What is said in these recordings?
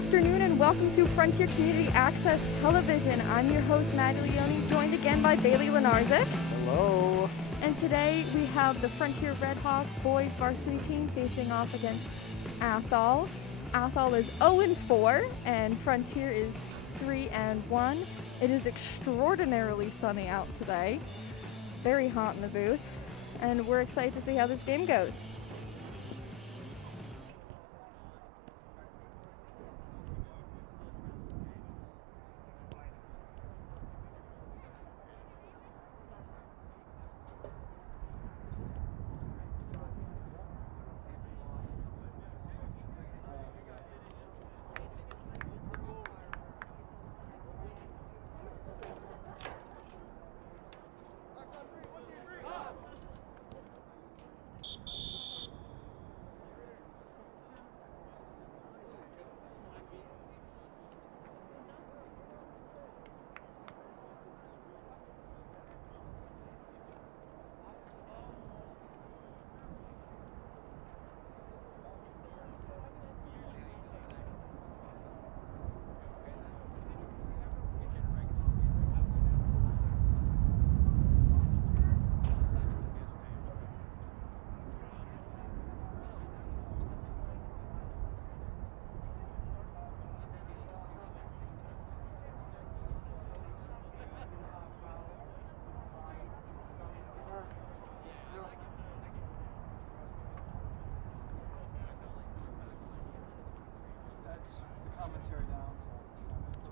afternoon and welcome to Frontier Community Access Television. I'm your host, Maddie Leone, joined again by Bailey Lenarzik. Hello. And today we have the Frontier Redhawks boys varsity team facing off against Athol. Athol is 0-4 and Frontier is 3-1. It is extraordinarily sunny out today. Very hot in the booth. And we're excited to see how this game goes.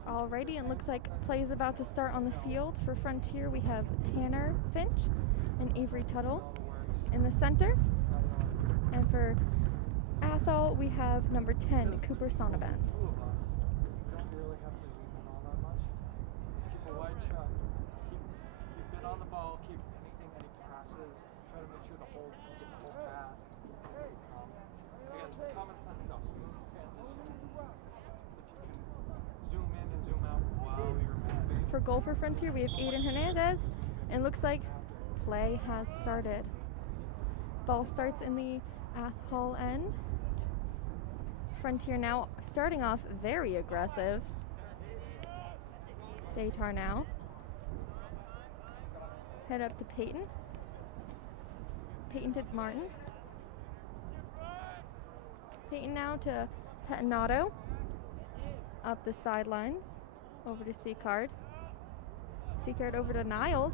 Alrighty, and looks like play is about to start on the field. For Frontier, we have Tanner Finch and Avery Tuttle in the center. And for Athol, we have number 10, Cooper Sonnabend. Two of us. You don't really have to zoom in all that much. Just keep a wide shot. Keep it on the ball. Keep any passes. Try to make sure the whole pass. Again, just common sense stuff. Smooth transitions. If you can zoom in and zoom out while you're moving. For goal for Frontier, we have Aiden Hernandez, and looks like play has started. Ball starts in the Athol end. Frontier now starting off very aggressive. Daytar now. Head up to Peyton. Peyton to Martin. Peyton now to Petinato. Up the sidelines. Over to Seacard. Seacard over to Niles.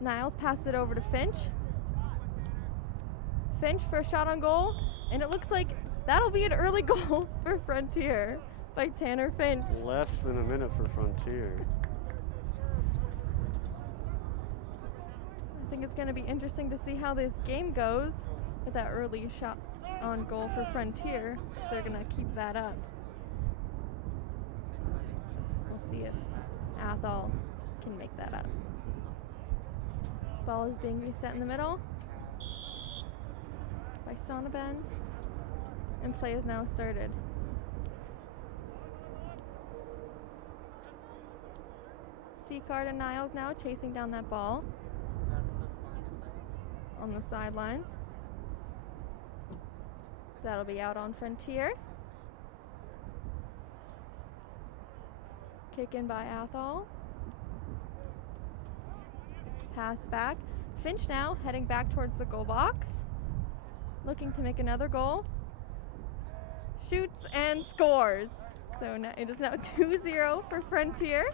Niles passes it over to Finch. Finch for a shot on goal. And it looks like that'll be an early goal for Frontier by Tanner Finch. Less than a minute for Frontier. I think it's going to be interesting to see how this game goes with that early shot on goal for Frontier. If they're going to keep that up. We'll see if Athol can make that up. Ball is being reset in the middle by Sonnabend, and play is now started. Seacard and Niles now chasing down that ball on the sidelines. That'll be out on Frontier. Kick in by Athol. Pass back. Finch now heading back towards the goal box. Looking to make another goal. Shoots and scores. So now it is now 2-0 for Frontier.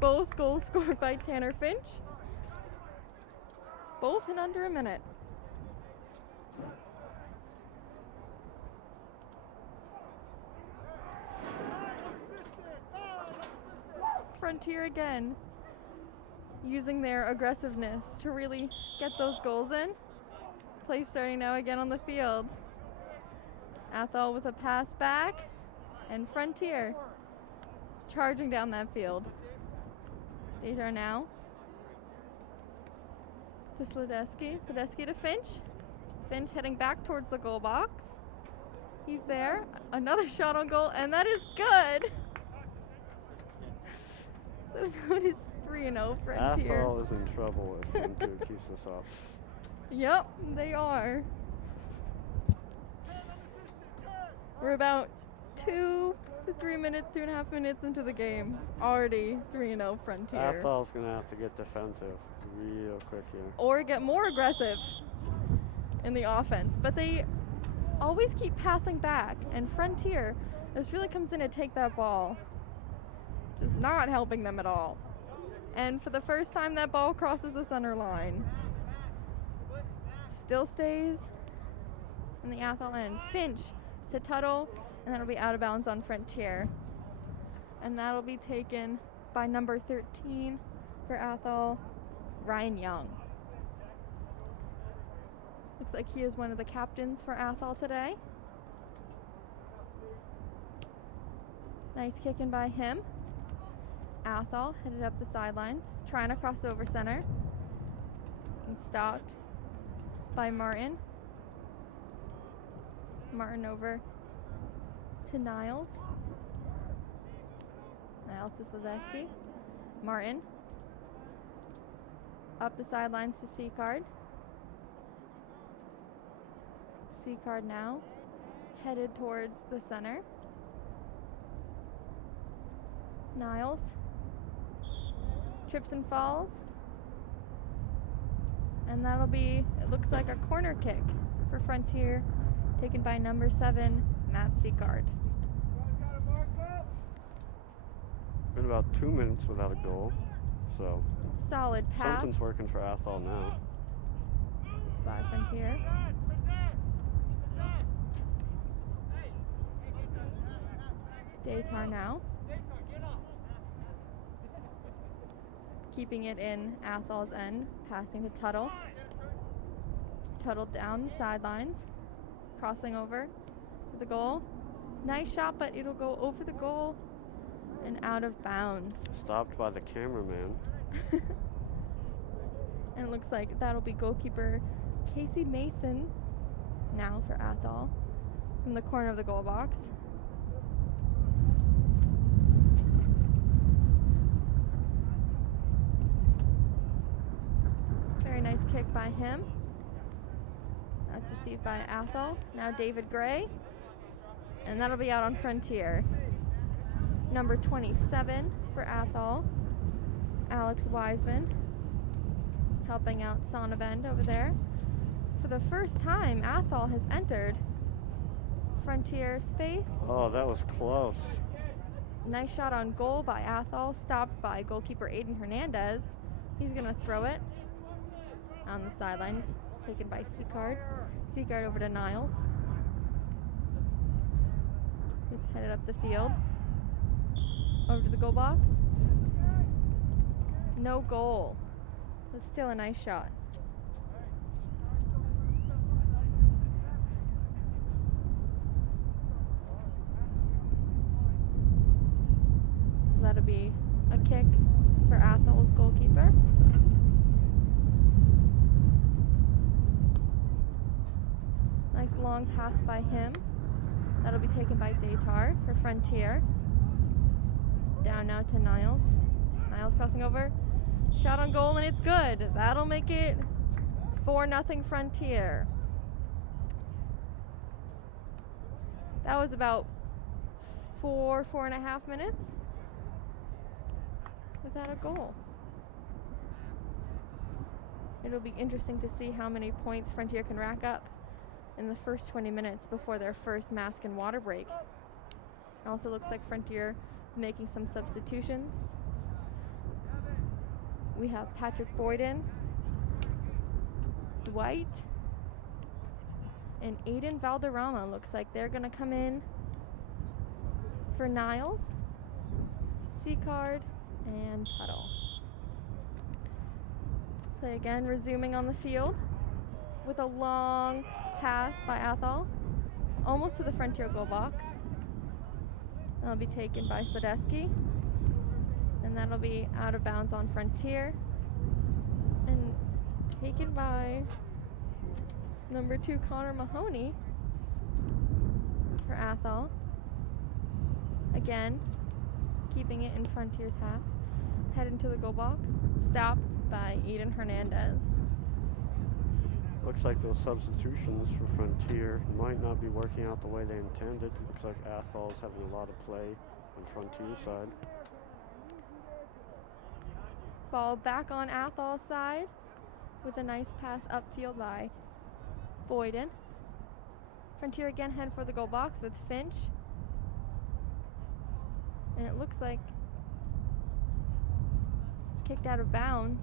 Both goals scored by Tanner Finch. Both in under a minute. Frontier again, using their aggressiveness to really get those goals in. Play starting now again on the field. Athol with a pass back, and Frontier charging down that field. Deja now to Sledesky. Sledesky to Finch. Finch heading back towards the goal box. He's there. Another shot on goal, and that is good. So now it is 3-0 Frontier. Athol is in trouble if Frontier keeps this up. Yep, they are. We're about 2 to 3 minutes, 2.5 minutes into the game. Already 3-0 Frontier. Athol's going to have to get defensive real quick here. Or get more aggressive in the offense. But they always keep passing back, and Frontier just really comes in to take that ball. Just not helping them at all. And for the first time, that ball crosses the center line. Still stays in the Athol end. Finch to Tuttle, and that'll be out of bounds on Frontier. And that'll be taken by number 13 for Athol, Ryan Young. Looks like he is one of the captains for Athol today. Nice kick in by him. Athol headed up the sidelines, trying to cross over center. And stopped by Martin. Martin over to Niles. Niles to Sledesky. Martin. Up the sidelines to Seacard. Seacard now headed towards the center. Niles. Trips and falls. And that'll be, it looks like a corner kick for Frontier, taken by number 7, Matt Seacard. Been about 2 minutes without a goal, so Solid pass something's working for Athol now. by Frontier. Daytar now. Keeping it in Athol's end, passing to Tuttle. Tuttle down the sidelines, crossing over to the goal. Nice shot, but it'll go over the goal and out of bounds. Stopped by the cameraman. And it looks like that'll be goalkeeper Casey Mason now for Athol from the corner of the goal box. Very nice kick by him. That's received by Athol. Now David Gray. And that'll be out on Frontier. Number 27 for Athol, Alex Wiseman, helping out Sonnabend over there. For the first time, Athol has entered Frontier space. Oh, that was close. Nice shot on goal by Athol, stopped by goalkeeper Aiden Hernandez. He's going to throw it on the sidelines, taken by Seacard. Seacard over to Niles. He's headed up the field. Over to the goal box. No goal. But still a nice shot. So that'll be a kick for Athol's goalkeeper. Nice long pass by him. That'll be taken by Daytar for Frontier. Down now to Niles. Niles crossing over. Shot on goal and it's good. That'll make it 4-0 Frontier. That was about 4.5 minutes without a goal. It'll be interesting to see how many points Frontier can rack up in the first 20 minutes before their first mask and water break. It also looks like Frontier making some substitutions. We have Patrick Boyden, Dwight, and Aiden Valderrama. Looks like they're going to come in for Niles, Seacard, and Tuttle. Play again, resuming on the field with a long pass by Athol, almost to the Frontier goal box. That'll be taken by Sledesky, and that'll be out of bounds on Frontier, and taken by number 2 Connor Mahoney for Athol. Again, keeping it in Frontier's half. Head into the goal box, stopped by Eden Hernandez. Looks like those substitutions for Frontier might not be working out the way they intended. Looks like Athol's having a lot of play on Frontier's side. Ball back on Athol's side with a nice pass upfield by Boyden. Frontier again head for the goal box with Finch. And it looks like kicked out of bounds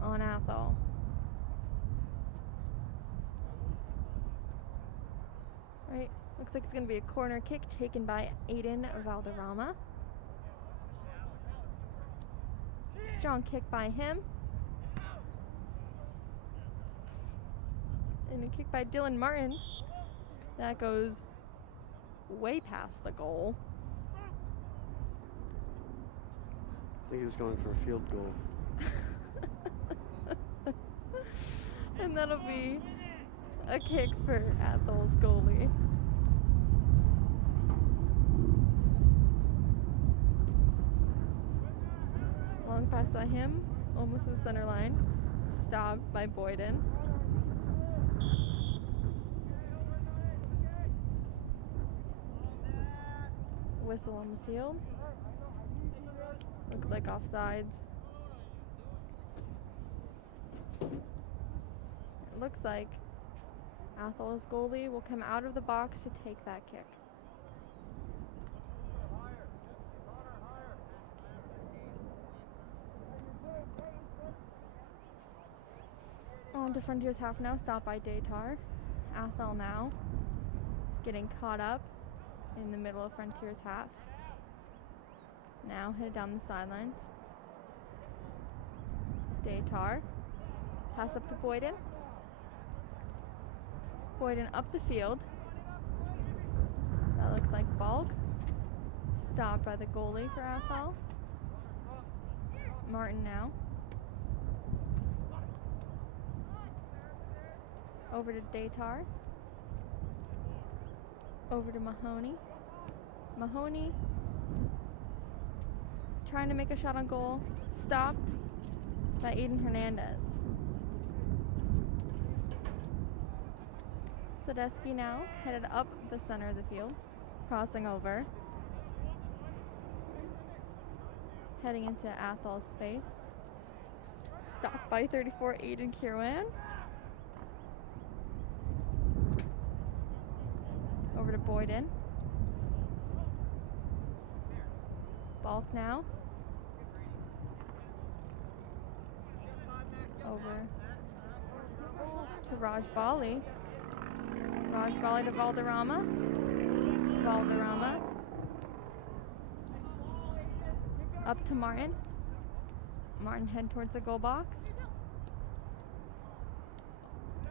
on Athol. Right, looks like it's going to be a corner kick taken by Aiden Valderrama. Strong kick by him. And a kick by Dylan Martin. That goes way past the goal. I think he was going for a field goal. And that'll be a kick for Athol's goalie. Long pass by him, almost to the center line. Stopped by Boyden. Whistle on the field. Looks like offsides. It looks like Athol's goalie will come out of the box to take that kick. On to Frontier's half now, stopped by Datar. Athol now getting caught up in the middle of Frontier's half. Now headed down the sidelines. Datar. Pass up to Boyden. Boyden up the field. That looks like Balk. Stopped by the goalie for Athol. Martin now. Over to Datar. Over to Mahoney. Mahoney trying to make a shot on goal. Stopped by Aiden Hernandez. Sadesky now headed up the center of the field. Crossing over. Heading into Athol's space. Stopped by 34 Aiden Kirwan. Over to Boyden. Balk now. Over to Raj Bali. Raj Bali to Valderrama. Valderrama. Up to Martin. Martin head towards the goal box.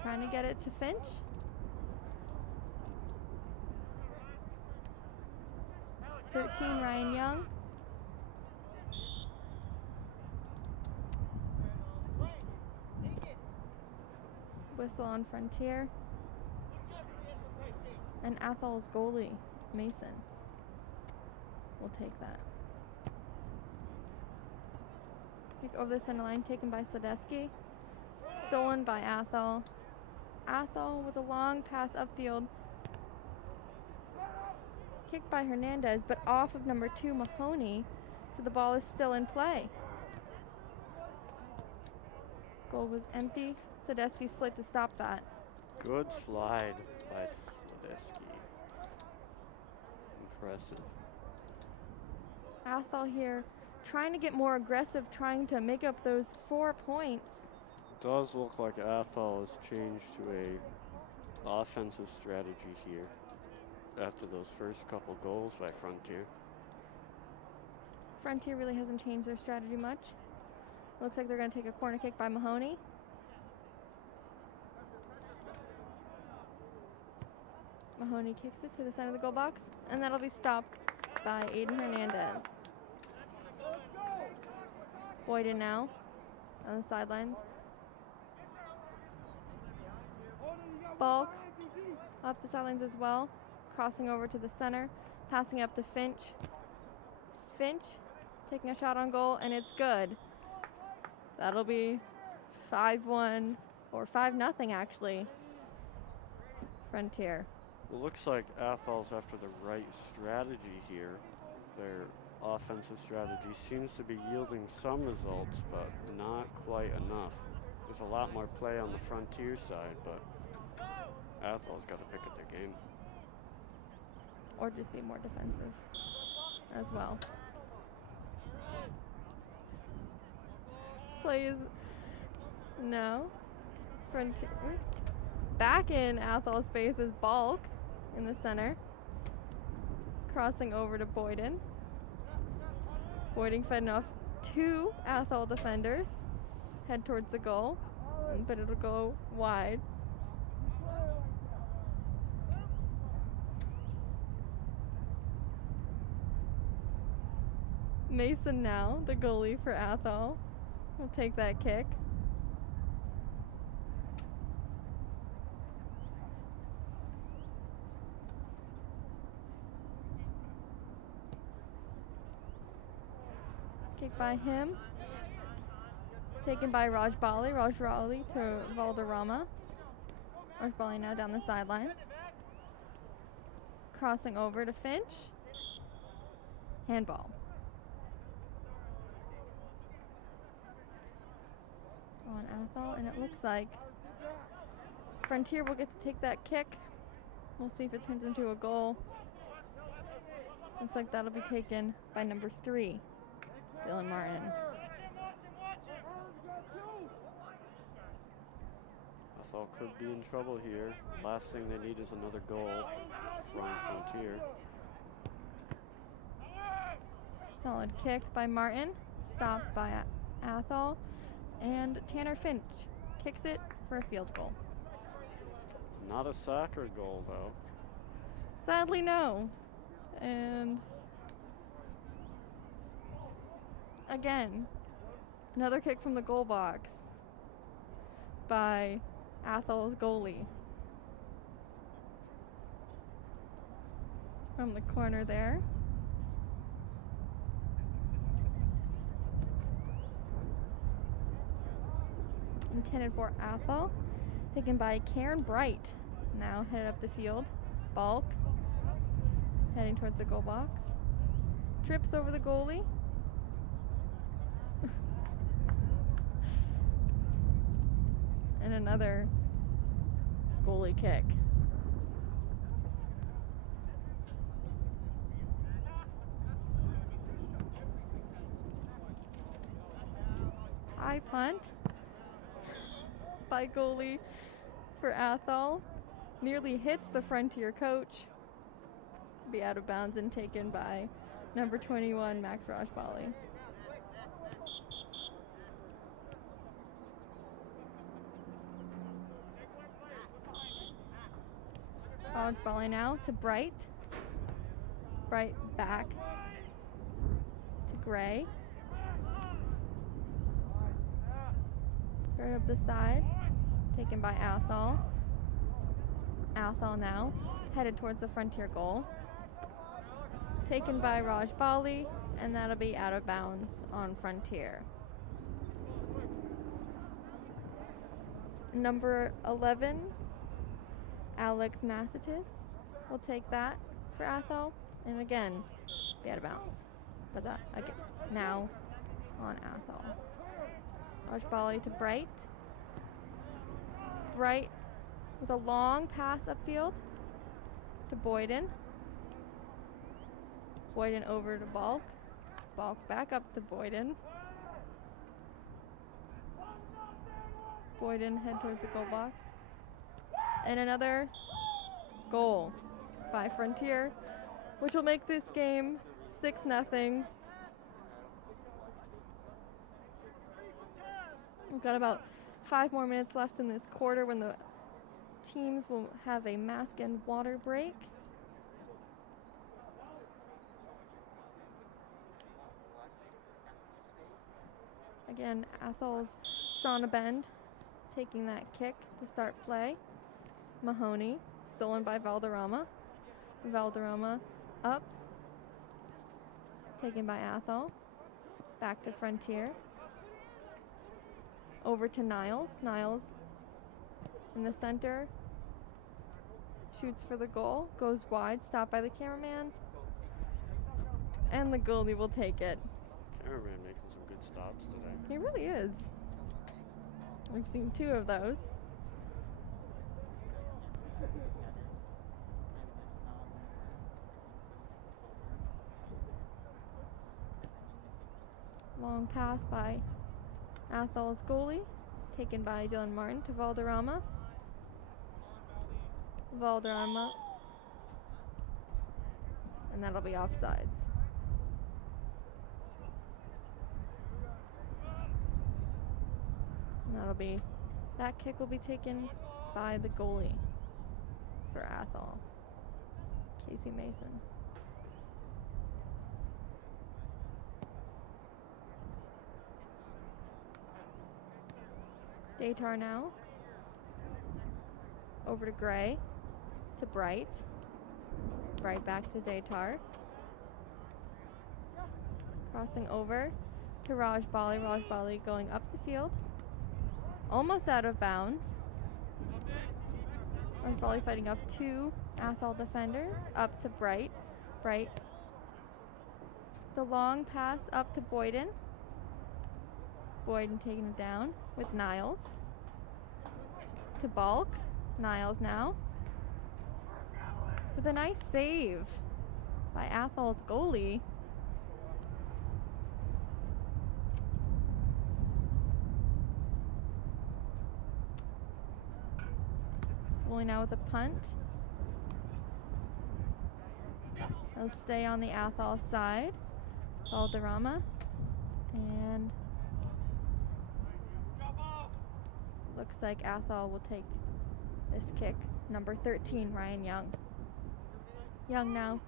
Trying to get it to Finch. Ryan Young. Whistle on Frontier. And Athol's goalie, Mason, will take that. Kick over the center line, taken by Sadesky. Stolen by Athol. Athol with a long pass upfield. Kicked by Hernandez, but off of number 2, Mahoney, so the ball is still in play. Goal was empty. Sadesky slid to stop that. Good slide by Sadesky. Impressive. Athol here trying to get more aggressive, trying to make up those 4 points. It does look like Athol has changed to a offensive strategy here after those first couple goals by Frontier. Frontier really hasn't changed their strategy much. Looks like they're going to take a corner kick by Mahoney. Mahoney kicks it to the center of the goal box, and that'll be stopped by Aiden Hernandez. Boyden now on the sidelines. Balk up the sidelines as well, crossing over to the center, passing up to Finch. Finch taking a shot on goal, and it's good. That'll be 5-1 Or 5-0 actually. Frontier. It looks like Athol's after the right strategy here. Their offensive strategy seems to be yielding some results, but not quite enough. There's a lot more play on the Frontier side, but Athol's got to pick up their game. Or just be more defensive as well. Plays now. Frontier. Back in Athol's space is Balk in the center. Crossing over to Boyden. Boyden fed off 2 Athol defenders. Head towards the goal, but it'll go wide. Mason now, the goalie for Athol, will take that kick. Kick by him. Taken by Raj Bali. Raj Bali to Valderrama. Raj Bali now down the sidelines. Crossing over to Finch. Handball. On Athol, and it looks like Frontier will get to take that kick. We'll see if it turns into a goal. Looks like that'll be taken by number 3, Dylan Martin. Athol could be in trouble here. Last thing they need is another goal from Frontier. Solid kick by Martin, stopped by Athol, and Tanner Finch kicks it for a field goal. Not a soccer goal, though. Sadly, no. And again, another kick from the goal box by Athol's goalie. From the corner there. Intended for Athol. Taken by Karen Bright. Now headed up the field. Balk. Heading towards the goal box. Trips over the goalie. And another goalie kick. High punt by goalie for Athol. Nearly hits the Frontier coach. Be out of bounds and taken by number 21, Max Rajbali. Rajbali now to Bright. Bright back to Gray. Gray up the side, taken by Athol. Athol now headed towards the Frontier goal. Taken by Raj Bali, and that'll be out of bounds on Frontier. Number 11, Alex Macetis will take that for Athol, and again, be out of bounds. But that again now on Athol. Raj Bali to Bright. Bright with a long pass upfield to Boyden. Boyden over to Balk. Balk back up to Boyden. Boyden head towards the goal box. And another goal by Frontier, which will make this game 6-0. We've got about 5 more minutes left in this quarter when the teams will have a mask and water break. Again, Athol's Sonnabend taking that kick to start play. Mahoney, stolen by Valderrama. Valderrama up. Taken by Athol. Back to Frontier. Over to Niles. Niles in the center. Shoots for the goal. Goes wide. Stopped by the cameraman. And the goalie will take it. Cameraman making some good stops today. He really is. We've seen 2 of those. Long pass by Athol's goalie, taken by Dylan Martin to Valderrama. Valderrama, and that'll be offsides. And that kick will be taken by the goalie for Athol, Casey Mason. Datar now. Over to Gray. To Bright. Bright back to Datar. Crossing over to Raj Bali. Raj Bali going up the field. Almost out of bounds. Raj Bali fighting off 2 Athol defenders. Up to Bright. Bright. The long pass up to Boyden. Boyden taking it down with Niles. To Balk. Niles now. With a nice save by Athol's goalie. Goalie now with a punt. He'll stay on the Athol side. Valderrama. And looks like Athol will take this kick. Number 13, Ryan Young. Young now,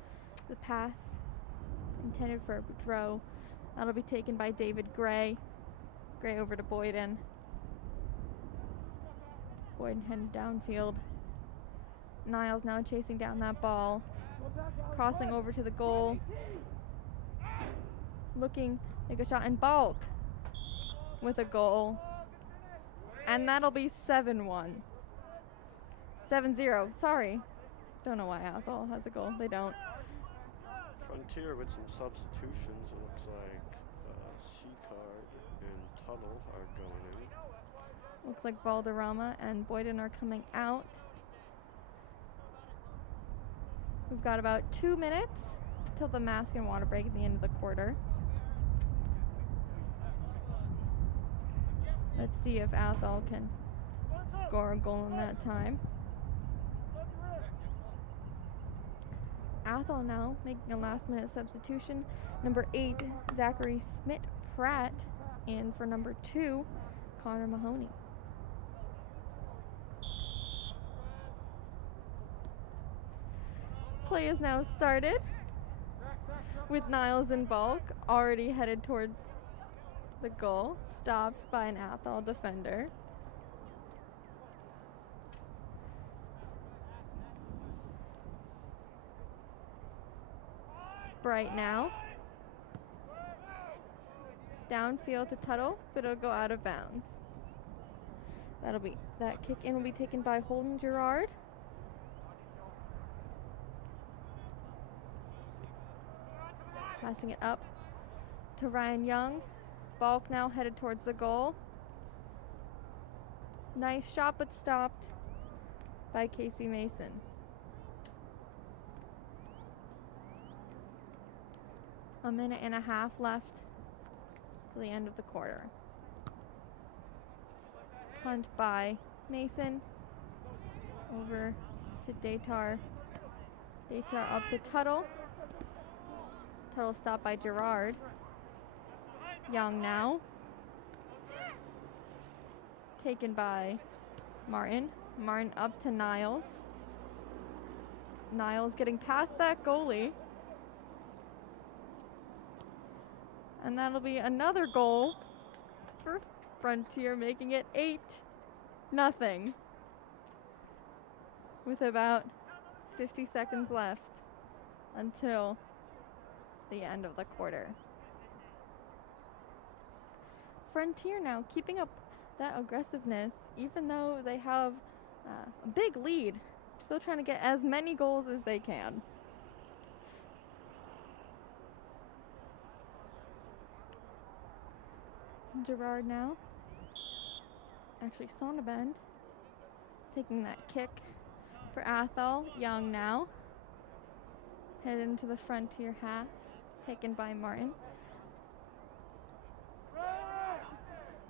the pass intended for Boudreau. That'll be taken by David Gray. Gray over to Boyden. Boyden headed downfield. Niles now chasing down that ball. Crossing over to the goal. Looking, make a shot, and Balk with a goal. And that'll be 7-1. 7-0, sorry. Don't know why Athol has a goal. They don't. Frontier with some substitutions. It looks like Seacard and Tuttle are going in. Looks like Valderrama and Boyden are coming out. We've got about 2 minutes till the mask and water break at the end of the quarter. Let's see if Athol can score a goal in that time. Athol now making a last-minute substitution. Number 8, Zachary Smith-Pratt, and for number 2, Connor Mahoney. Play is now started with Niles and Balk already headed towards the goal, stopped by an Athol defender. Bright now. Downfield to Tuttle, but it'll go out of bounds. That kick in will be taken by Holden Gerard. Passing it up to Ryan Young. Balk now headed towards the goal. Nice shot, but stopped by Casey Mason. A minute and a half left to the end of the quarter. Punt by Mason. Over to Datar. Datar up to Tuttle. Tuttle stopped by Gerard. Young now. Taken by Martin. Martin up to Niles. Niles getting past that goalie. And that'll be another goal for Frontier, making it 8-0 with about 50 seconds left until the end of the quarter. Frontier now keeping up that aggressiveness, even though they have A big lead. Still trying to get as many goals as they can. Gerard now. Actually, Sonnabend taking that kick for Athol. Young now. Head into the frontier half. Taken by Martin.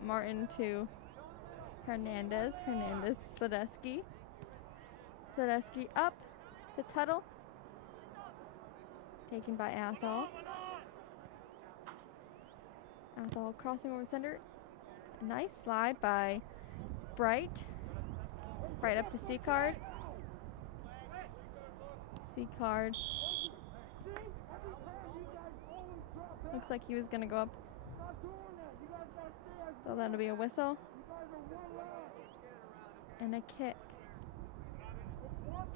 Martin to Hernandez. Hernandez, Sledesky. Sledesky up to Tuttle. Taken by Athol. Athol crossing over center. Nice slide by Bright. Bright up to Seacard. Seacard. Looks like he was going to go up. So that'll be a whistle. And a kick.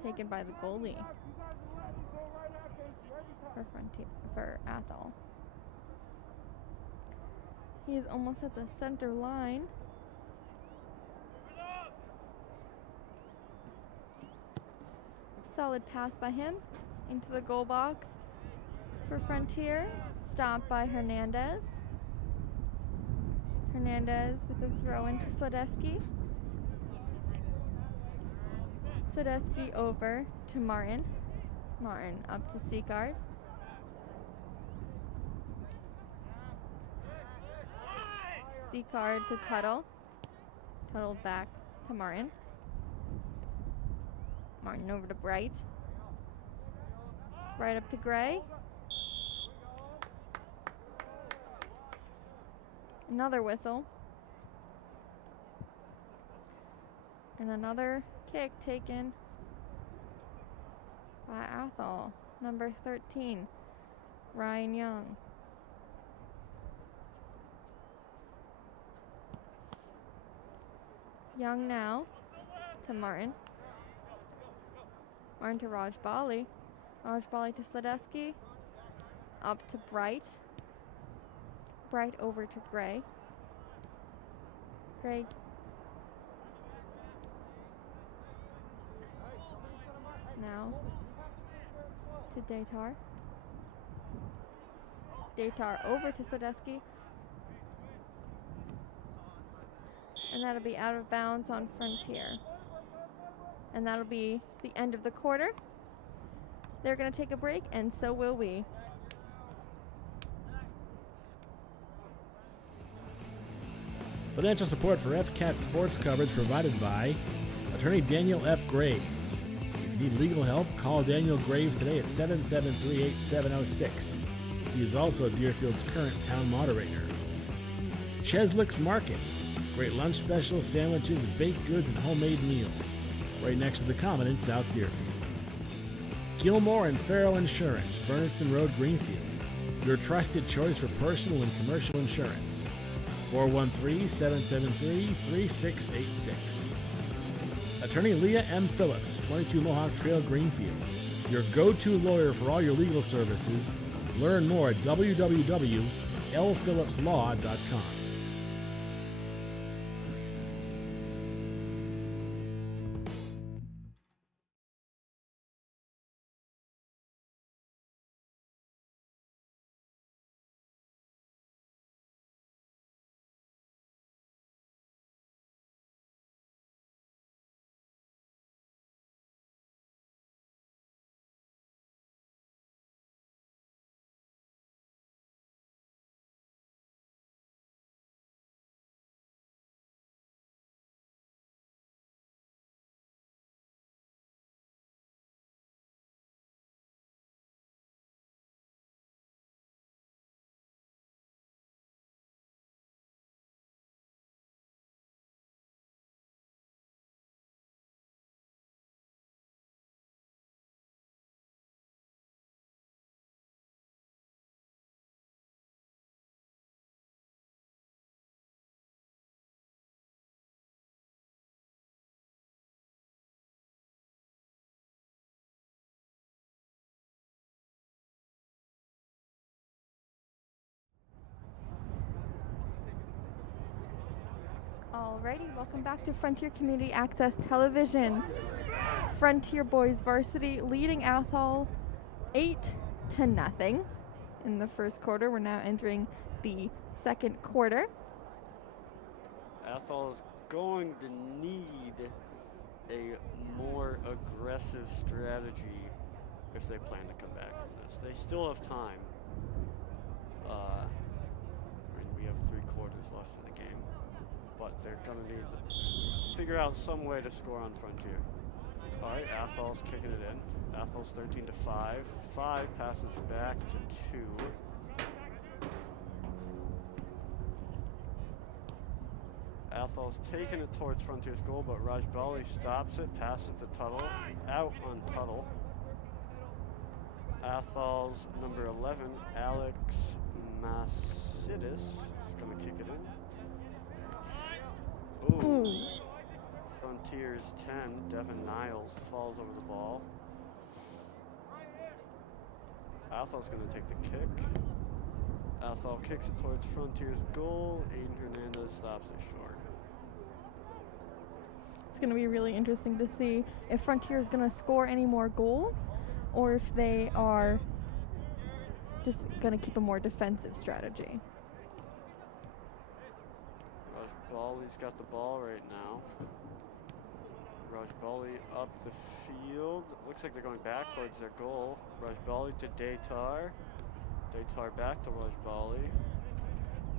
Taken by the goalie. For Athol. He is almost at the center line. Solid pass by him into the goal box for Frontier. Stopped by Hernandez. Hernandez with a throw into Sledesky. Sledesky over to Martin. Martin up to Seacard. Seacard to Tuttle. Tuttle back to Martin. Martin over to Bright. Bright up to Gray. Another whistle. And another kick taken by Athol. Number 13, Ryan Young. Young now to Martin. Martin to Raj Bali. Raj Bali to Sledesky. Up to Bright. Bright over to Gray. Gray. Now to Datar. Datar over to Sledesky. And that'll be out of bounds on Frontier. And that'll be the end of the quarter. They're going to take a break, and so will we. Financial support for FCAT sports coverage provided by Attorney Daniel F. Graves. If you need legal help, call Daniel Graves today at 773-8706. He is also Deerfield's current town moderator. Cheslick's Market. Great lunch specials, sandwiches, baked goods, and homemade meals. Right next to the Common in South Deerfield. Gilmore and Farrell Insurance, Berniston Road, Greenfield. Your trusted choice for personal and commercial insurance. 413-773-3686. Attorney Leah M. Phillips, 22 Mohawk Trail, Greenfield. Your go-to lawyer for all your legal services. Learn more at www.lphillipslaw.com. Alrighty, welcome back to Frontier Community Access Television. Frontier Boys Varsity leading Athol 8-0 in the first quarter. We're now entering the second quarter. Athol is going to need a more aggressive strategy if they plan to come back from this. They still have time. We have 3 quarters left in the game, but they're going to need to figure out some way to score on Frontier. All right, Athol's kicking it in. Athol's 13-5. 5 passes back to 2. Athol's taking it towards Frontier's goal, but Rajbali stops it, passes it to Tuttle, out on Tuttle. Athol's number 11, Alex Masidis, is going to kick it in. Ooh. Frontier's 10, Devin Niles, falls over the ball. Athol's going to take the kick. Athol kicks it towards Frontier's goal. Aiden Hernandez stops it short. It's going to be really interesting to see if Frontier is going to score any more goals or if they are just going to keep a more defensive strategy. Rajbali's got the ball right now. Rajbali up the field. Looks like they're going back towards their goal. Rajbali to Daytar. Daytar back to Rajbali.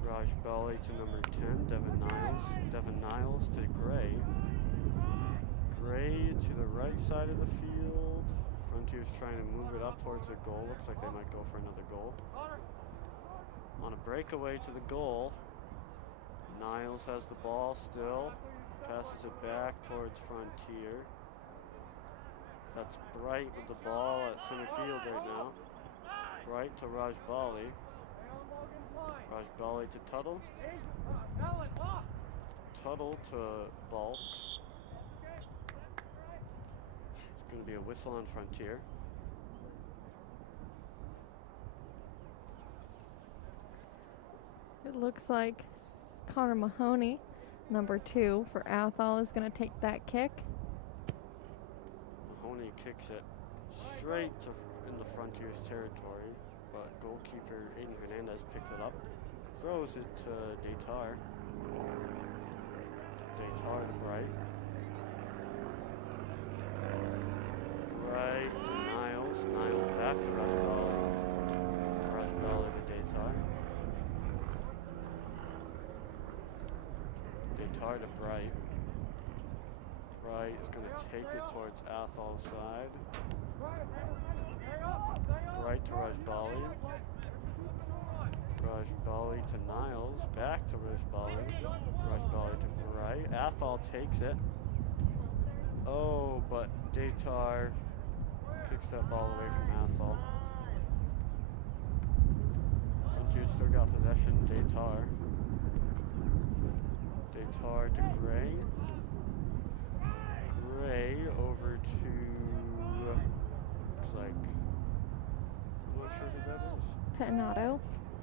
Rajbali to number 10, Devin Niles. Devin Niles to Gray. Gray to the right side of the field. Frontier's trying to move it up towards their goal. Looks like they might go for another goal. On a breakaway to the goal. Niles has the ball still. Passes it back towards Frontier. That's Bright with the ball at center field right now. Bright to Rajbali. Rajbali to Tuttle. Tuttle to Bulk. It's going to be a whistle on Frontier. It looks like Connor Mahoney, number 2 for Athol, is going to take that kick. Mahoney kicks it straight to into Frontier's territory, but goalkeeper Aiden Hernandez picks it up, throws it to Daytar. Daytar to Bright. Bright to Niles. Niles back to Rajbali. Rajbali to Daytar. Daytar to Bright. Bright is going to take it towards Athol's side. Bright to Rajbali. Rajbali to Niles. Back to Rajbali. Rajbali to Bright. Athol takes it. Oh, but Daytar kicks that ball away from Athol. Frontier still got possession. Daytar. Daytar to Gray. Gray over to, looks like, I'm not sure who that is. Petinato.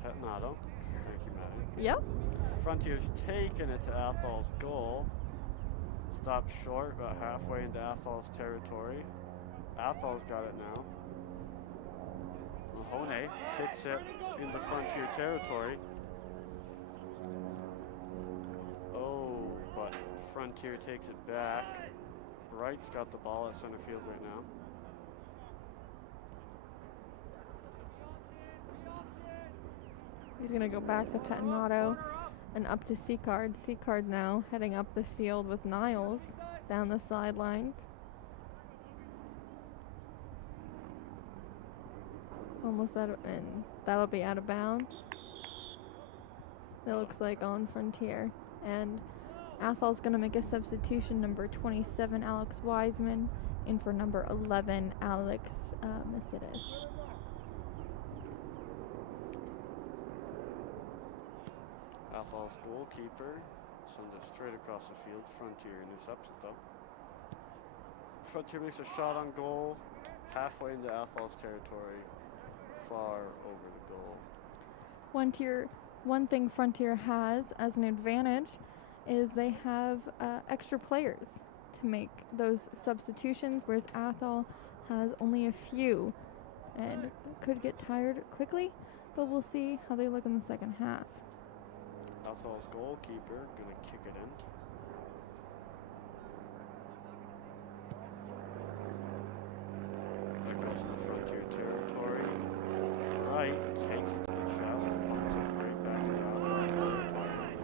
Petinato. Thank you, Maddie. Yep. Frontier's taking it to Athol's goal. Stopped short, about halfway into Athol's territory. Athol's got it now. Mahoney kicks it into Frontier territory. Oh, but Frontier takes it back. Bright's got the ball at center field right now. He's going to go back to Petinato and up to Seacard. Seacard now heading up the field with Niles down the sidelines. Almost out of, and that'll be out of bounds. It looks like on Frontier. And Athol's going to make a substitution. Number 27, Alex Wiseman, in for number 11, Alex Masidis. Athol's goalkeeper sends it straight across the field. Frontier intercepts it though. Frontier makes a shot on goal, halfway into Athol's territory, far over the goal. One thing Frontier has as an advantage is they have extra players to make those substitutions, whereas Athol has only a few and could get tired quickly, but we'll see how they look in the second half. Athol's goalkeeper gonna kick it in. That goes into Frontier territory. Right, takes it to the chest, pumps it right back to Athol's territory.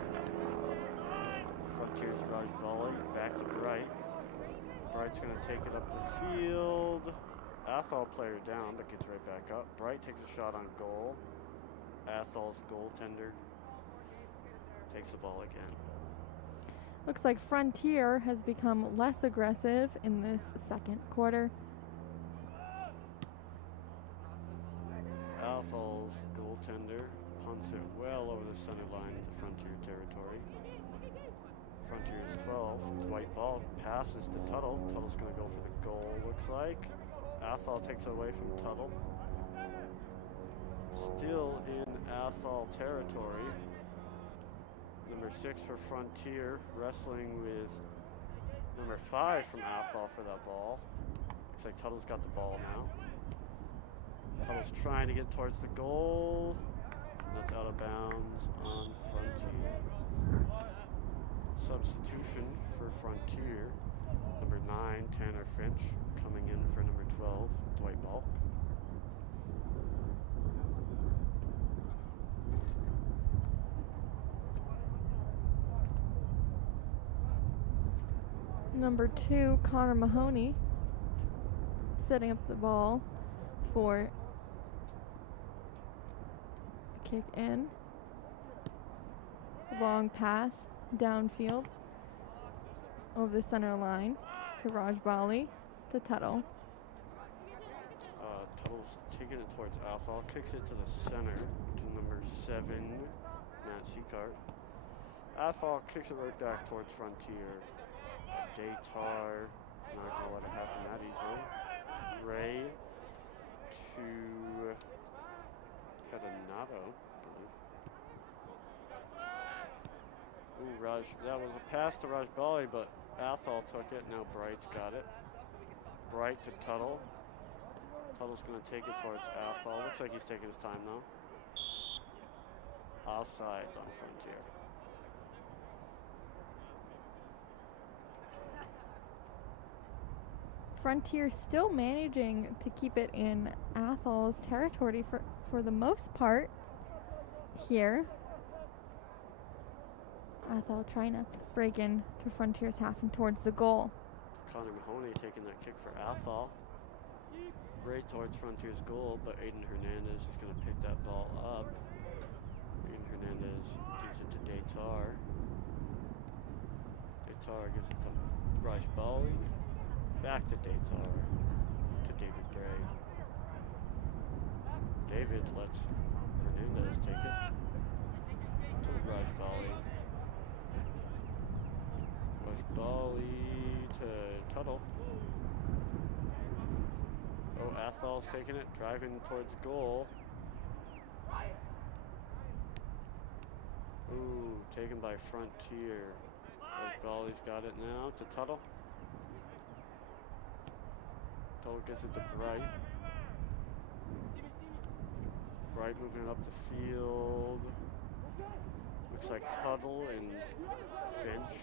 Frontier's Raj volley, back to Bright. Bright's gonna take it up the field. Athol player down, but gets right back up. Bright takes a shot on goal. Athol's goaltender takes the ball again. Looks like Frontier has become less aggressive in this second quarter. Athol's goaltender punts it well over the center line into Frontier territory. Frontier's 12. Dwight ball passes to Tuttle. Tuttle's going to go for the goal, looks like. Athol takes it away from Tuttle. Still in Athol territory. Number 6 for Frontier, wrestling with number 5 from Athol for that ball. Looks like Tuttle's got the ball now. Tuttle's trying to get towards the goal. That's out of bounds on Frontier. Substitution for Frontier. Number 9, Tanner Finch, coming in for number 12, Dwight Ball. Number 2, Connor Mahoney, setting up the ball for a kick in. Long pass downfield over the center line to Raj Bali to Tuttle. Tuttle's taking it towards Athol, kicks it to the center to number 7, Matt Seacart. Athol kicks it right back towards Frontier. Daytar, not going to let it happen that easily. Gray to Cadanato, I believe. Ooh, Raj, that was a pass to Raj Bali, but Athol took it. Now Bright's got it. Bright to Tuttle. Tuttle's going to take it towards Athol. Looks like he's taking his time though. Offsides on Frontier. Frontier still managing to keep it in Athol's territory for the most part here. Athol trying to break in to Frontier's half and towards the goal. Connor Mahoney taking that kick for Athol. Right towards Frontier's goal, but Aiden Hernandez is going to pick that ball up. Aiden Hernandez gives it to Daytar. Daytar gives it to Raj Bali. Back to Daytar, to David Gray. David lets Hernandez take it to Raj Bali. Raj Bali to Tuttle. Oh, Athol's taking it, driving towards goal. Ooh, taken by Frontier. Raj Bali's got it now to Tuttle. Tuttle gets it to Bright. Bright moving it up the field. Looks like Tuttle and Finch.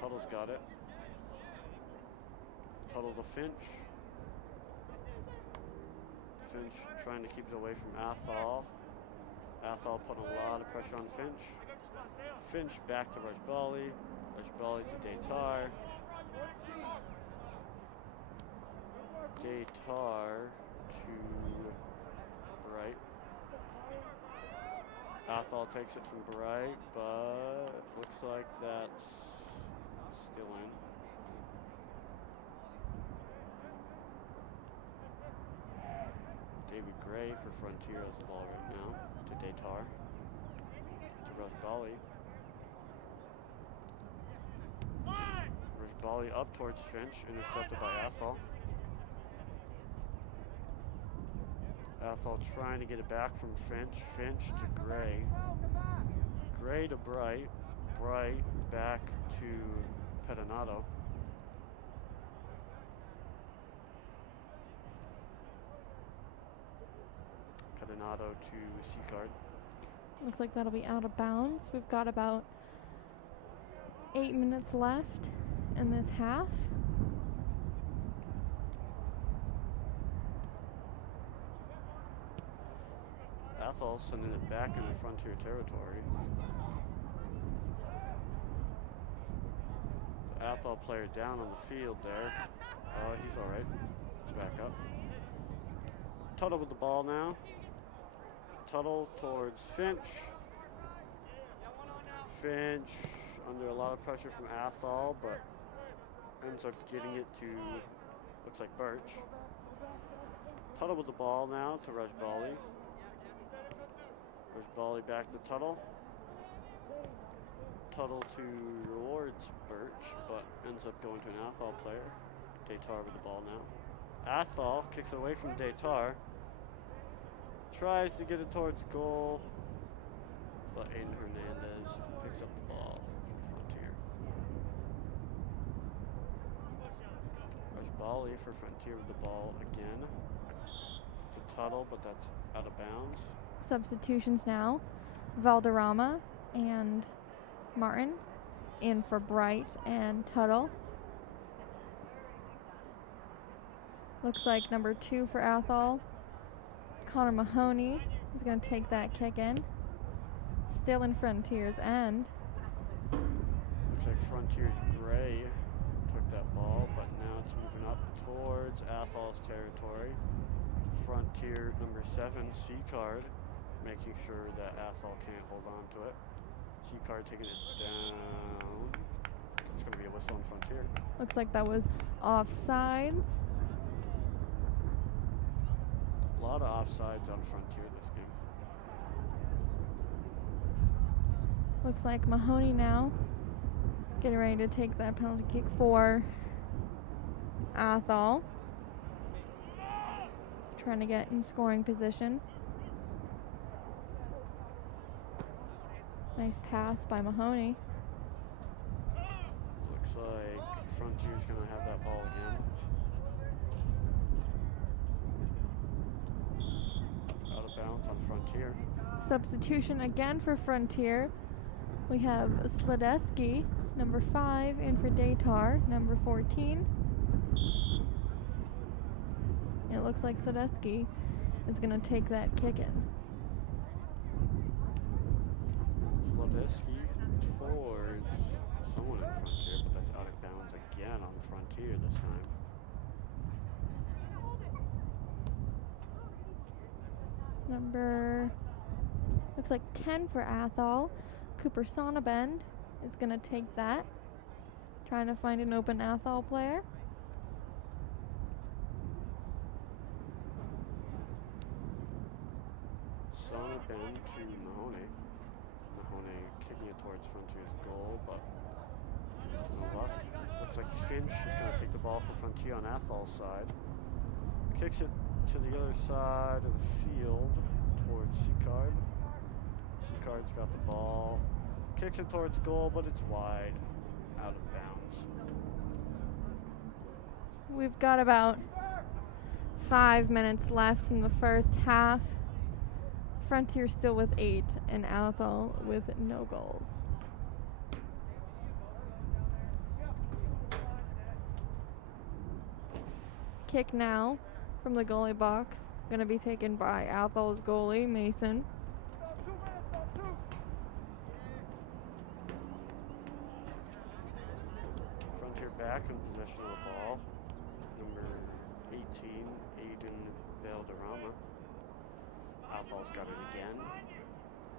Tuttle's got it. Tuttle to Finch. Finch trying to keep it away from Athol. Athol putting a lot of pressure on Finch. Finch back to Raj Bali. Raj Bali to Daytar. Daytar to Bright. Athol takes it from Bright, but looks like that's still in. David Gray for Frontier has the ball right now to Daytar. To Raj Bali. Raj Bali up towards Finch, intercepted by Athol. Athol trying to get it back from Finch. Finch to Gray. Gray to Bright. right, back to Pedinato. Pedinato to Seacard. Looks like that'll be out of bounds. We've got about 8 minutes left in this half. Athol sending it back into Frontier territory. Athol player down on the field there. He's all right. He's back up. Tuttle with the ball now. Tuttle towards Finch. Finch under a lot of pressure from Athol, but ends up getting it to, looks like Birch. Tuttle with the ball now to Rajbali. Rajbali back to Tuttle. Tuttle towards Birch, but ends up going to an Athol player. Daytar with the ball now. Athol kicks it away from Daytar. Tries to get it towards goal, but Aiden Hernandez picks up the ball for Frontier. Rajbali for Frontier with the ball again to Tuttle, but that's out of bounds. Substitutions now. Valderrama and Martin in for Bright and Tuttle. Looks like number 2 for Athol, Connor Mahoney, is going to take that kick in. Still in Frontier's end. Looks like Frontier's Gray took that ball, but now it's moving up towards Athol's territory. Frontier number 7, C-Card, making sure that Athol can't hold on to it. C-Card taking it down. It's going to be a whistle on Frontier. Looks like that was offsides. A lot of offsides on Frontier this game. Looks like Mahoney now getting ready to take that penalty kick for Athol. Trying to get in scoring position. Nice pass by Mahoney. Looks like Frontier's going to have that ball again. Out of bounds on Frontier. Substitution again for Frontier. We have Sledesky, number 5, in for Daytar, number 14. It looks like Sledesky is going to take that kick in. Sledesky towards someone in Frontier, but that's out of bounds again on Frontier this time. Number, looks like 10 for Athol. Cooper Sonnabend is going to take that. Trying to find an open Athol player. Sonnabend to Mahoney. Mahoney kicking it towards Frontier's goal, but no luck. Looks like Finch is going to take the ball for Frontier on Athol's side. Kicks it to the other side of the field towards Seacard. Seacard's got the ball. Kicks it towards goal, but it's wide, out of bounds. We've got about 5 minutes left in the first half. Frontier still with 8 and Athol with no goals. Kick now from the goalie box. Going to be taken by Athol's goalie, Mason. Frontier back in possession of the ball. Number 18, Aiden Valderrama. Athol's got it again.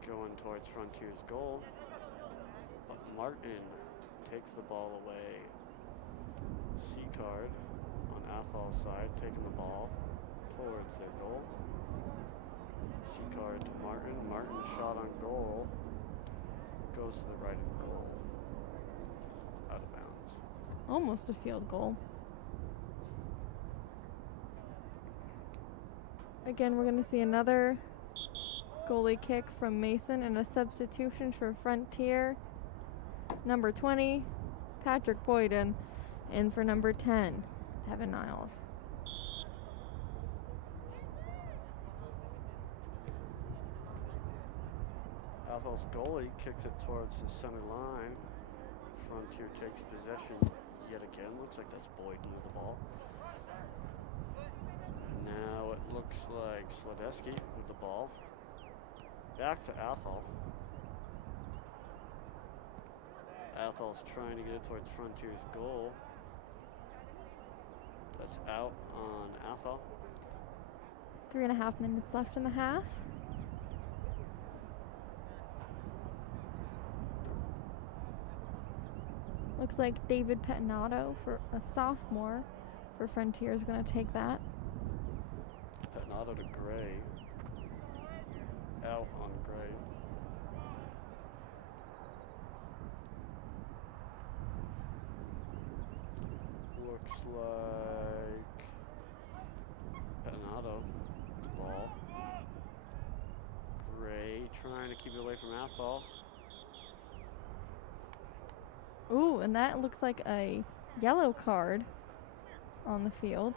Going towards Frontier's goal. But Martin takes the ball away. C-Card on Athol's side, taking the ball towards their goal. C-Card to Martin. Martin shot on goal. Goes to the right of goal. Out of bounds. Almost a field goal. Again, we're going to see another goalie kick from Mason and a substitution for Frontier. number 20, Patrick Boyden, and for number 10, Devin Niles. Athol's goalie kicks it towards the center line. Frontier takes possession yet again. Looks like that's Boyden with the ball. Now it looks like Sledesky with the ball. Back to Athol. Athol's trying to get it towards Frontier's goal. That's out on Athol. 3.5 minutes left in the half. Looks like David Pettinato, for a sophomore for Frontier, is going to take that. Pettinato to Gray. Out on Gray. Looks like Pettinato with the ball. Gray trying to keep it away from Athol. Ooh, and that looks like a yellow card on the field.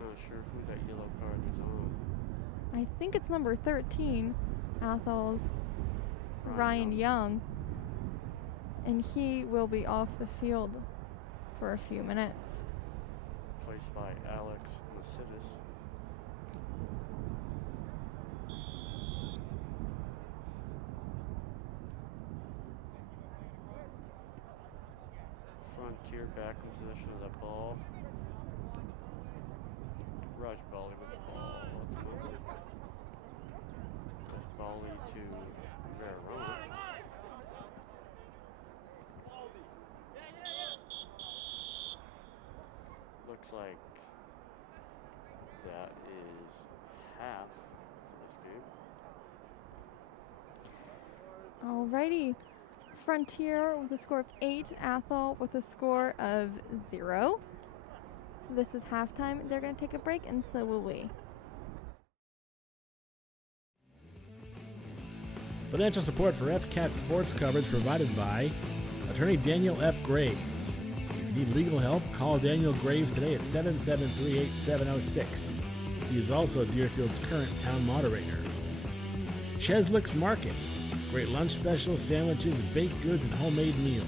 Not sure who that yellow card is on. I think it's number 13, Athol's Ryan Young. And he will be off the field for a few minutes. Placed by Alex Macidis. Frontier back in possession of that ball. Raj Bali with the ball. Bali to Verona. Looks like that is half for this game. Alrighty. Frontier with a score of 8, Athol with a score of 0. This is halftime. They're going to take a break, and so will we. Financial support for FCAT sports coverage provided by attorney Daniel F. Graves. If you need legal help, call Daniel Graves today at 773-8706. He is also Deerfield's current town moderator. Cheslick's Market. Great lunch specials, sandwiches, baked goods, and homemade meals.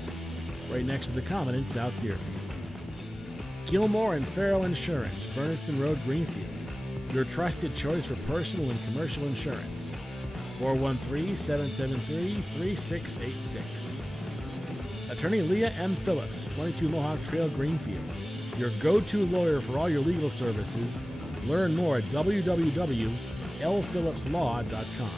Right next to the Common in South Deerfield. Gilmore and Farrell Insurance, Bernardston Road, Greenfield. Your trusted choice for personal and commercial insurance. 413-773-3686. Attorney Leah M. Phillips, 22 Mohawk Trail, Greenfield. Your go-to lawyer for all your legal services. Learn more at www.lphillipslaw.com.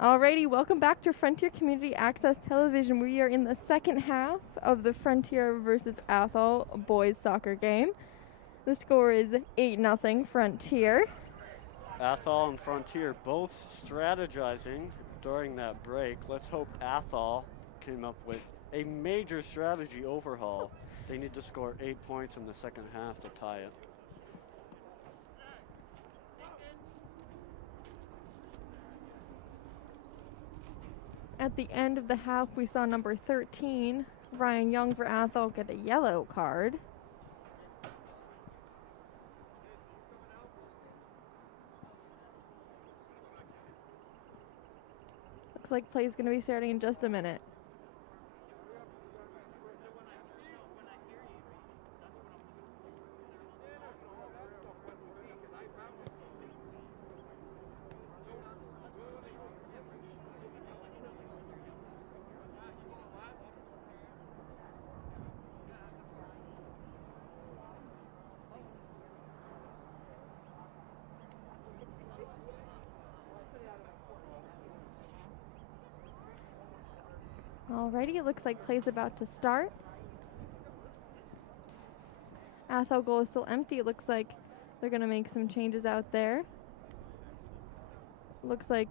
Alrighty, welcome back to Frontier Community Access Television. We are in the second half of the Frontier versus Athol boys soccer game. The score is 8-0 Frontier. Athol and Frontier both strategizing during that break. Let's hope Athol came up with a major strategy overhaul. They need to score 8 points in the second half to tie it. At the end of the half, we saw number 13, Ryan Young for Athol, get a yellow card. Looks like play's going to be starting in just a minute. Alrighty, it looks like play's about to start. Athol goal is still empty. It looks like they're going to make some changes out there. Looks like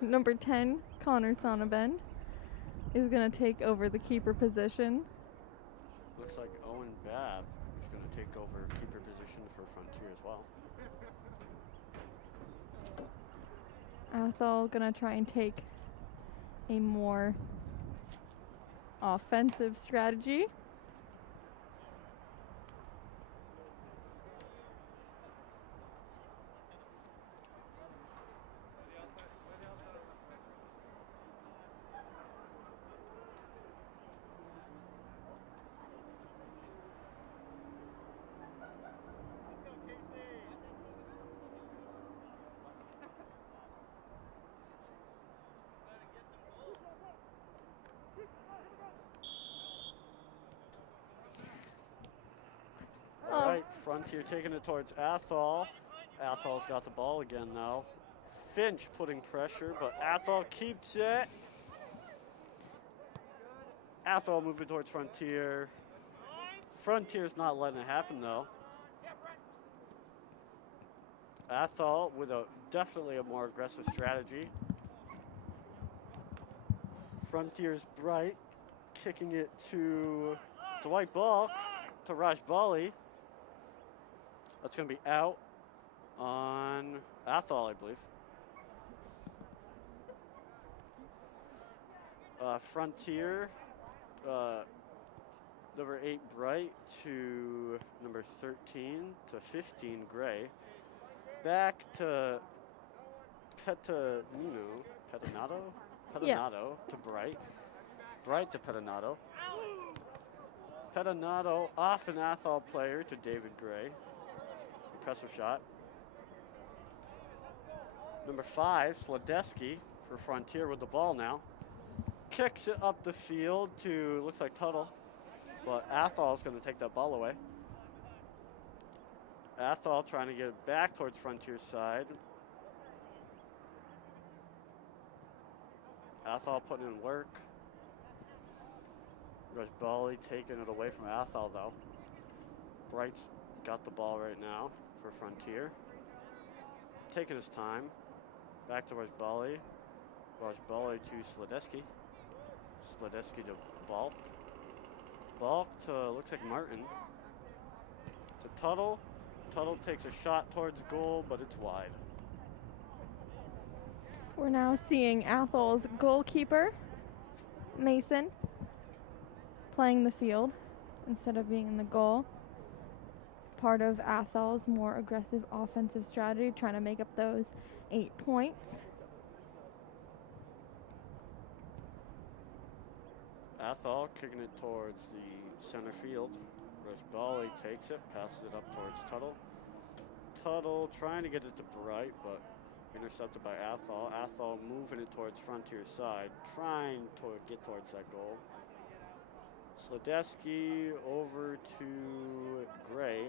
number 10, Connor Sonnabend, is going to take over the keeper position. Looks like Owen Babb is going to take over keeper position for Frontier as well. Athol going to try and take a more offensive strategy. All right, Frontier taking it towards Athol. Athol's got the ball again now. Finch putting pressure, but Athol keeps it. Athol moving towards Frontier. Frontier's not letting it happen though. Athol with definitely a more aggressive strategy. Frontier's Bright kicking it to Dwight Balk, to Raj Bali. That's going to be out on Athol, I believe. Frontier, number 8 Bright to number 13 to 15 Gray. Back to Petinato to Bright. Bright to Petinato. Petinato off an Athol player to David Gray. Impressive shot. Number 5, Sladeski for Frontier with the ball now. Kicks it up the field to, looks like Tuttle, but Athol's going to take that ball away. Athol trying to get it back towards Frontier's side. Athol putting in work. Rajbali taking it away from Athol though. Bright's got the ball right now for Frontier. Taking his time. Back to Rajbali. Rajbali to Sladeski. Sladeski to Balk. Balk to, looks like Martin. To Tuttle. Tuttle takes a shot towards goal, but it's wide. We're now seeing Athol's goalkeeper, Mason, playing the field instead of being in the goal. Part of Athol's more aggressive offensive strategy, trying to make up those 8 points. Athol kicking it towards the center field. Rajbali takes it, passes it up towards Tuttle. Tuttle trying to get it to Bright, but intercepted by Athol. Athol moving it towards Frontier's side, trying to get towards that goal. Sladeski over to Gray.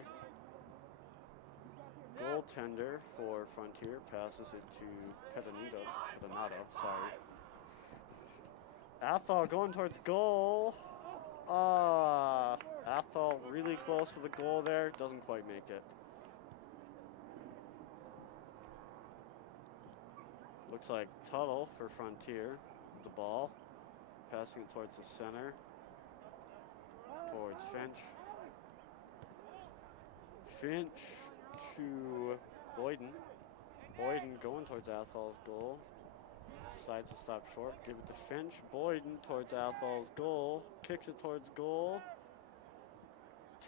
Goaltender for Frontier passes it to Pettinato, sorry. Athol going towards goal. Athol really close to the goal there. Doesn't quite make it. Looks like Tuttle for Frontier with the ball. Passing it towards the center. Towards Finch. Finch to Boyden. Boyden going towards Athol's goal. Decides to stop short. Give it to Finch. Boyden towards Athol's goal. Kicks it towards goal.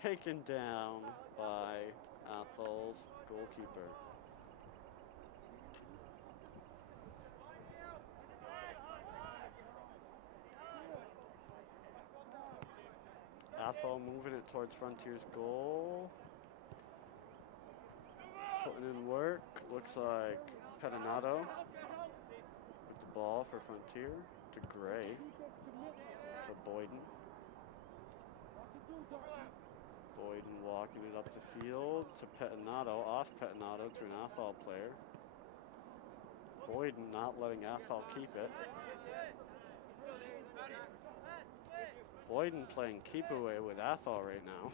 Taken down by Athol's goalkeeper. Athol moving it towards Frontier's goal. Putting in work. Looks like Pettinato with the ball for Frontier to Gray for Boyden. Boyden walking it up the field to Pettinato, off Pettinato to an Athol player. Boyden not letting Athol keep it. Boyden playing keep away with Athol right now.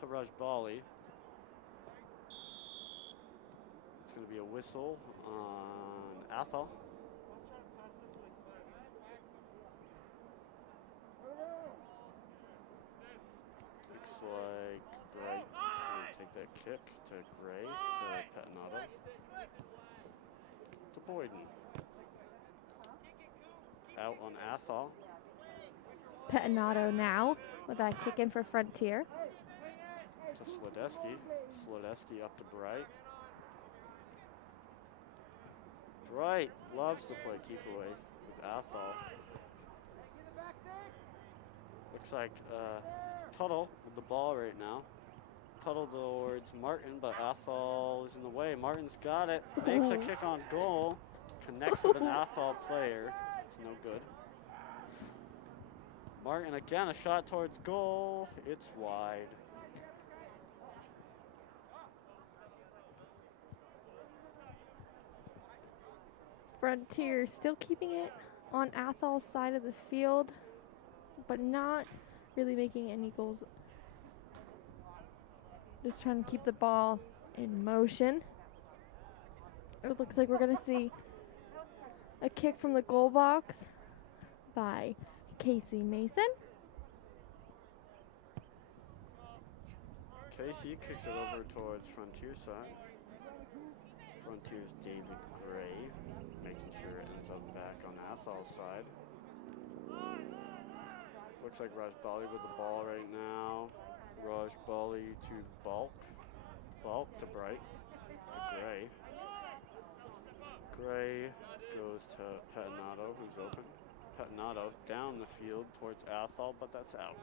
To Rajbali. It's going to be a whistle on Athol. Looks like Gray is going to take that kick to Gray to Pettinato. To Boyden. Out on Athol. Pettinato now with that kick in for Frontier. To Sledesky. Sledesky up to Bright. Bright loves to play keep away with Athol. Looks like Tuttle with the ball right now. Tuttle towards Martin, but Athol is in the way. Martin's got it. Makes a kick on goal. Connects with an Athol player. It's no good. Martin again, a shot towards goal. It's wide. Frontier still keeping it on Athol's side of the field, but not really making any goals. Just trying to keep the ball in motion. It looks like we're going to see a kick from the goal box by Casey Mason. Casey kicks it over towards Frontier side. Frontier's David Gray, making sure it ends up back on Athol's side. Looks like Rajbali with the ball right now. Rajbali to Bulk. Bulk to Bright. To Gray. Gray goes to Pettinato, who's open. Pettinato down the field towards Athol, but that's out.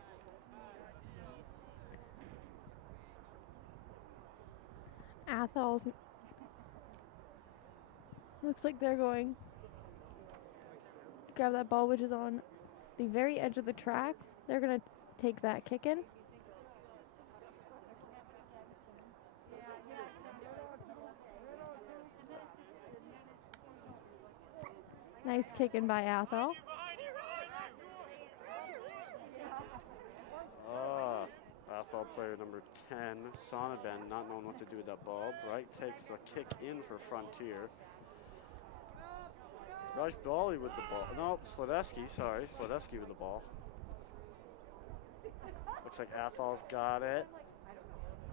Athol's looks like they're going to grab that ball, which is on the very edge of the track. They're going to take that kick in. Nice kick in by Athol. Athol player number 10, Sonneben, not knowing what to do with that ball. Bright takes the kick in for Frontier. Rajbali with the ball. No, Sledesky, sorry. Sledesky with the ball. Looks like Athol's got it.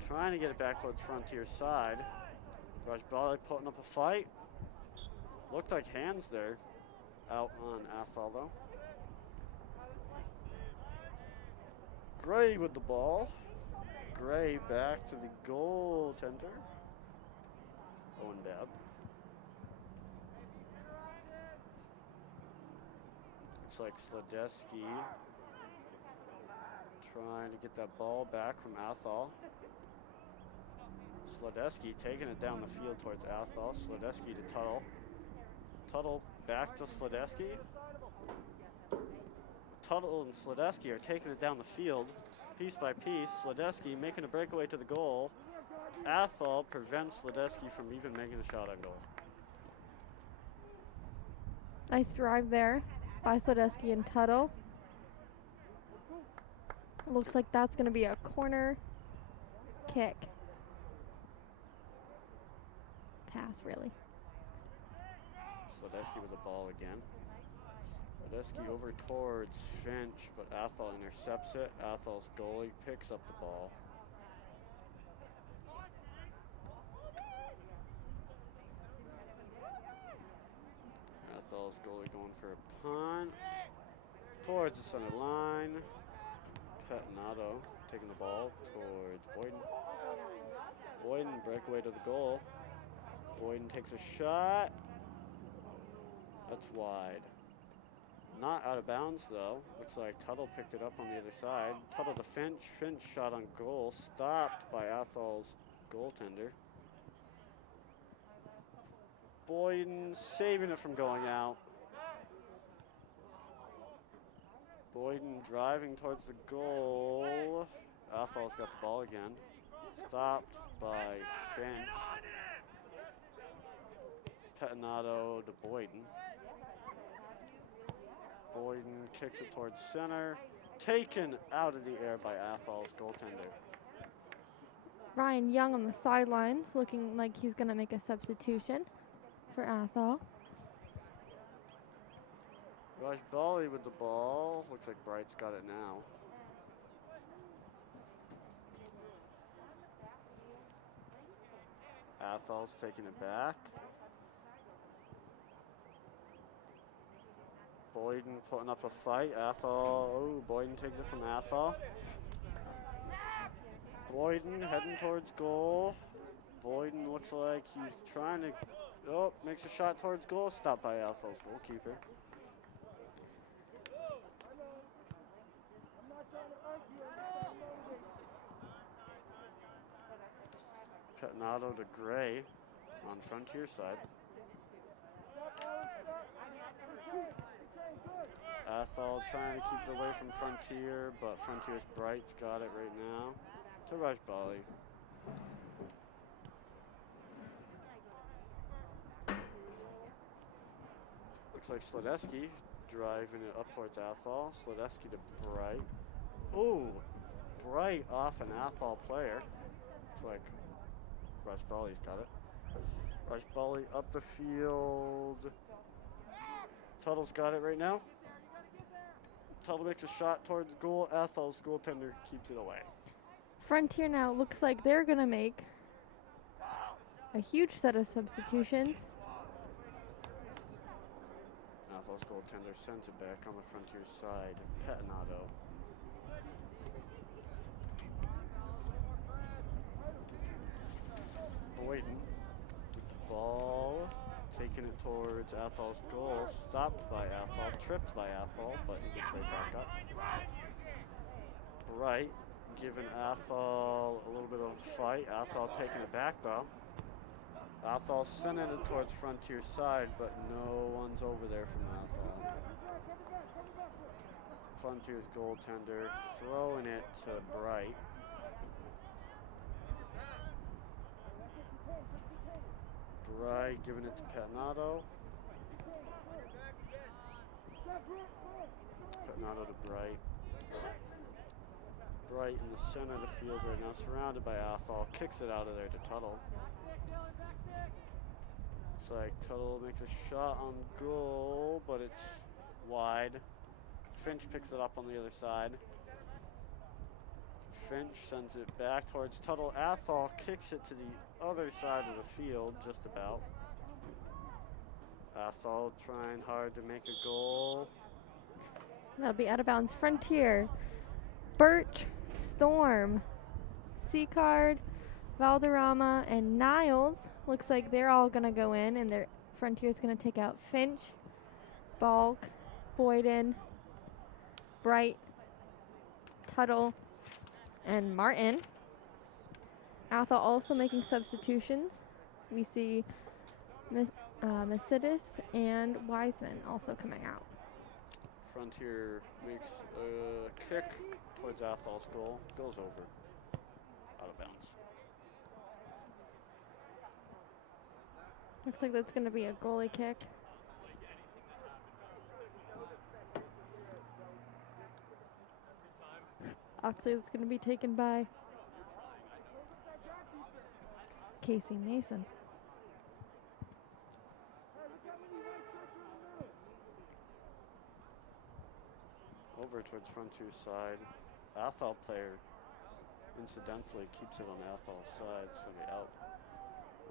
Trying to get it back towards Frontier's side. Rajbali putting up a fight. Looked like hands there. Out on Athol though. Gray with the ball. Gray back to the goaltender. Owen Babb. Looks like Sledesky trying to get that ball back from Athol. Sledesky taking it down the field towards Athol. Sledesky to Tuttle. Tuttle back to Sledesky. Tuttle and Sledesky are taking it down the field. piece by piece. Sledesky making a breakaway to the goal. Athol prevents Sledesky from even making a shot on goal. Nice drive there by Sledesky and Tuttle. Looks like that's going to be a corner kick. Pass, really. Sledesky with the ball again. Sledesky over towards Finch, but Athol intercepts it. Athol's goalie picks up the ball. Athol's goalie going for a punt towards the center line. Pettinato taking the ball towards Boyden. Boyden breakaway to the goal. Boyden takes a shot. That's wide. Not out of bounds though. Looks like Tuttle picked it up on the other side. Tuttle to Finch. Finch shot on goal. Stopped by Athol's goaltender. Boyden saving it from going out. Boyden driving towards the goal. Athol's got the ball again. Stopped by Finch. Pettinato to Boyden. Boyden kicks it towards center. Taken out of the air by Athol's goaltender. Ryan Young on the sidelines, looking like he's going to make a substitution for Athol. Rajbali with the ball. Looks like Bright's got it now. Athol's taking it back. Boyden putting up a fight. Boyden takes it from Athol. Boyden heading towards goal. Boyden looks like he's trying to, makes a shot towards goal. Stopped by Athol's goalkeeper. Pettinato to Gray on Frontier side. Athol trying to keep it away from Frontier, but Frontier's Bright's got it right now to Rajbali. Looks like Sledesky driving it up towards Athol. Sledesky to Bright. Ooh, Bright off an Athol player. Looks like Rajbali's got it. Rajbali up the field. Tuttle's got it right now. Tuttle makes a shot towards goal. Athol's goaltender keeps it away. Frontier now looks like they're going to make a huge set of substitutions. Athol's goaltender sends it back on the Frontier side. Pettinato. Boyden with the ball. Taking it towards Athol's goal. Stopped by Athol. Tripped by Athol, but he gets right back up. Bright giving Athol a little bit of a fight. Athol taking it back though. Athol sending it towards Frontier's side, but no one's over there from Athol. Frontier's goaltender throwing it to Bright. Bright giving it to Pettinato. Pettinato to Bright. Bright in the center of the field right now, surrounded by Athol. Kicks it out of there to Tuttle. Looks like Tuttle makes a shot on goal, but it's wide. Finch picks it up on the other side. Finch sends it back towards Tuttle. Athol kicks it to the other side of the field, just about. Athol trying hard to make a goal. That'll be out of bounds. Frontier, Birch, Storm, Seacard, Valderrama, and Niles. Looks like they're all going to go in, and their Frontier's going to take out Finch, Balk, Boyden, Bright, Tuttle, and Martin. Athol also making substitutions. We see Mercedes and Wiseman also coming out. Frontier makes a kick towards Athol's goal. Goes over. Out of bounds. Looks like that's going to be a goalie kick. Oxley, that's going to be taken by Casey Mason. Over towards Frontier's side. Athol player incidentally keeps it on Athol's side, so they out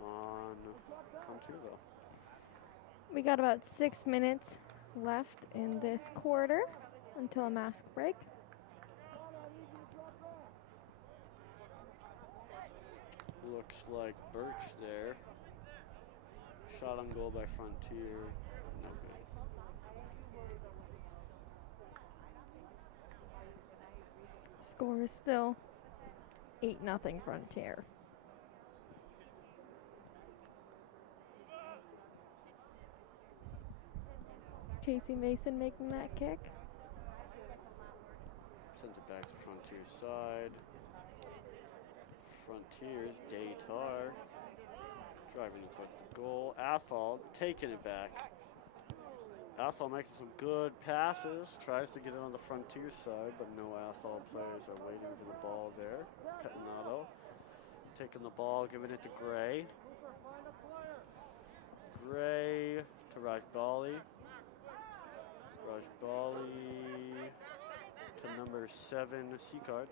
on Frontier though. We got about 6 minutes left in this quarter until a mask break. Looks like Birch there. Shot on goal by Frontier. No good. Score is still 8-0 Frontier. Casey Mason making that kick. Sends it back to Frontier's side. Frontier's Daytar driving it towards the goal. Athol taking it back. Athol making some good passes. Tries to get it on the Frontier side, but no Athol players are waiting for the ball there. Pettinato taking the ball, giving it to Gray. Gray to Rajbali. Rajbali to number 7, Seacard.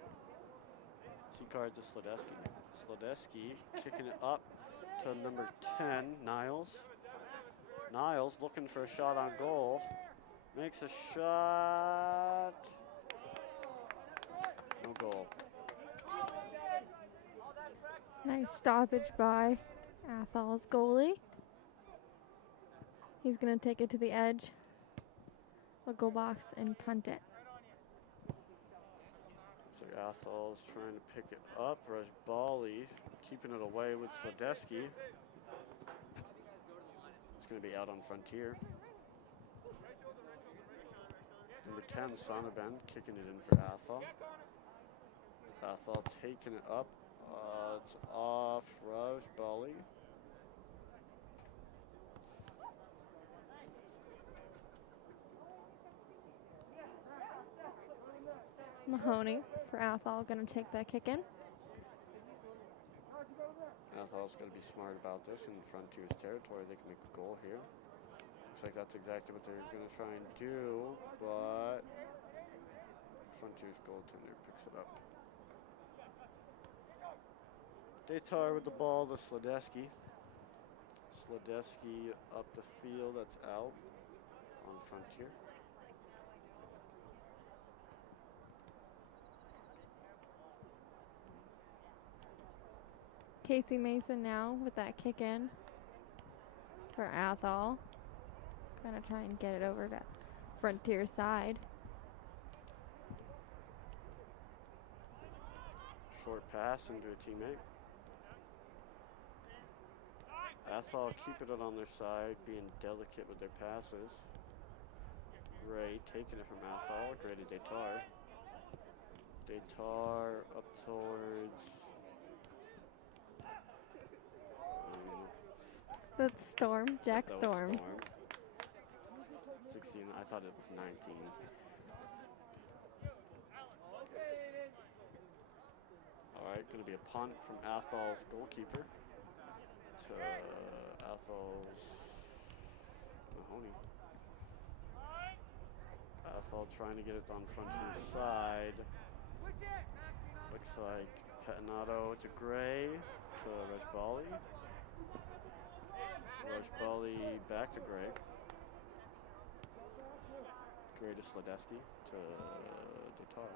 Seacard to Sledesky. Sledesky kicking it up to number 10, Niles. Niles looking for a shot on goal. Makes a shot. No goal. Nice stoppage by Athol's goalie. He's going to take it to the edge, the goal box, and punt it. So Athol's trying to pick it up. Rajbali keeping it away with Sledesky. It's going to be out on Frontier. Number 10, Sonnabend, kicking it in for Athol. Athol taking it up. It's off Rajbali. Mahoney for Athol, going to take that kick in. Athol's going to be smart about this in Frontier's territory. They can make a goal here. Looks like that's exactly what they're going to try and do, but Frontier's goaltender picks it up. Daytar with the ball to Sledesky. Sledesky up the field, that's out on Frontier. Casey Mason now with that kick in for Athol. Gonna try and get it over to Frontier side. Short pass into a teammate. Athol keeping it on their side, being delicate with their passes. Gray taking it from Athol. Gray to Daytar. Daytar up towards... That's Storm, Jack that Storm. was Storm. 16, I thought it was 19. All right, going to be a punt from Athol's goalkeeper to Athol's Mahoney. Athol trying to get it on Frontier's side. Looks like Pettinato to Gray to Rajbali. Rajbali back to Gray. Gray to Sledesky to Daytar.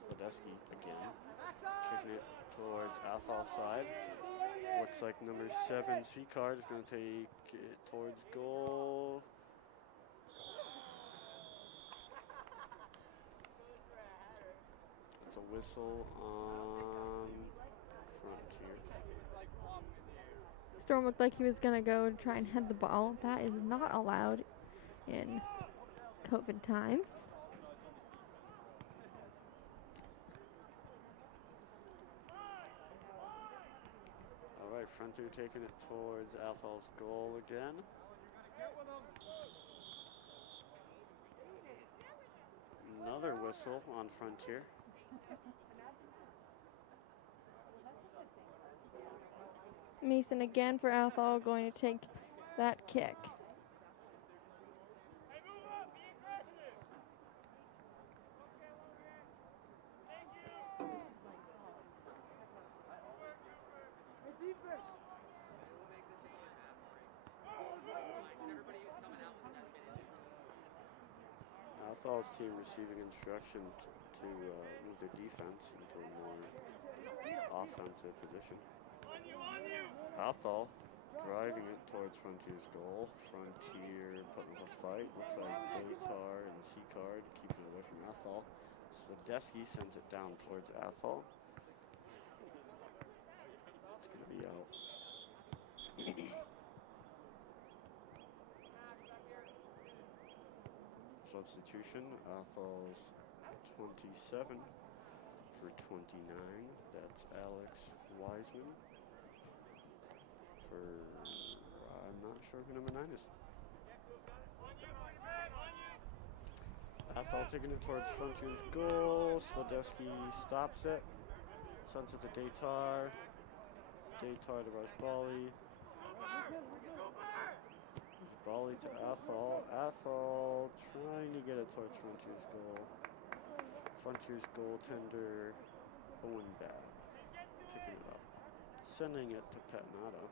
Sledesky again. Kicking it towards Athol's side. Looks like number 7, Seacard, is going to take it towards goal. It's a whistle on Frontier. Storm looked like he was going to go try and head the ball. That is not allowed in COVID times. All right, Frontier taking it towards Athol's goal again. Another whistle on Frontier. Mason again for Athol, going to take that kick. Athol's team receiving instruction to move their defense into a more offensive position. Athol driving it towards Frontier's goal. Frontier putting up a fight. Looks like Daytar and C-Card keeping it away from Athol. Sledesky sends it down towards Athol. It's going to be out. Substitution, Athol's 27 for 29. That's Alex Wiseman for, I'm not sure who number 9 is. Athol taking it towards Frontier's goal. Sledesky stops it. Sends it to Daytar. Daytar to Rajbali. Rajbali to Athol. Athol trying to get it towards Frontier's goal. Frontier's goaltender Owen back. Picking it up. Sending it to Petnato.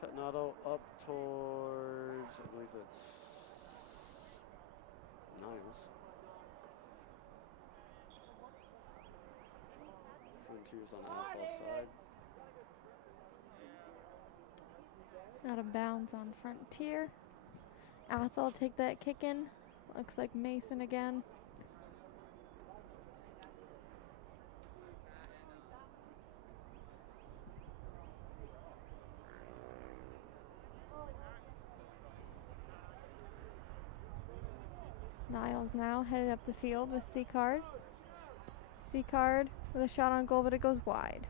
Petnato up towards, I believe that's Niles. Frontier's on Athol's side. Out of bounds on Frontier. Athol take that kick in. Looks like Mason again. Niles now headed up the field with C-Card. C-Card with a shot on goal, but it goes wide.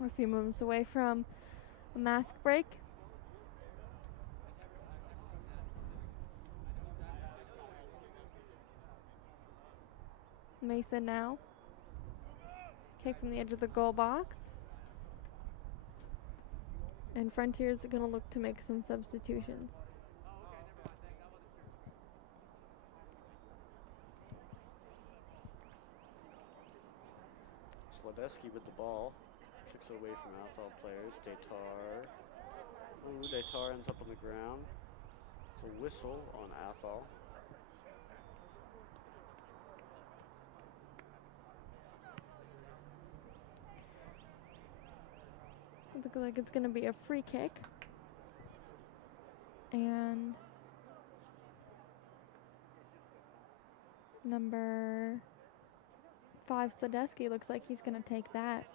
We're a few movements away from a mask break. Mason now. Kick from the edge of the goal box. And Frontier's going to look to make some substitutions. Sledesky with the ball. Kicks it away from Athol players. Daytar. Ooh, Daytar ends up on the ground. It's a whistle on Athol. It looks like it's going to be a free kick. And number 5, Sledesky, looks like he's going to take that.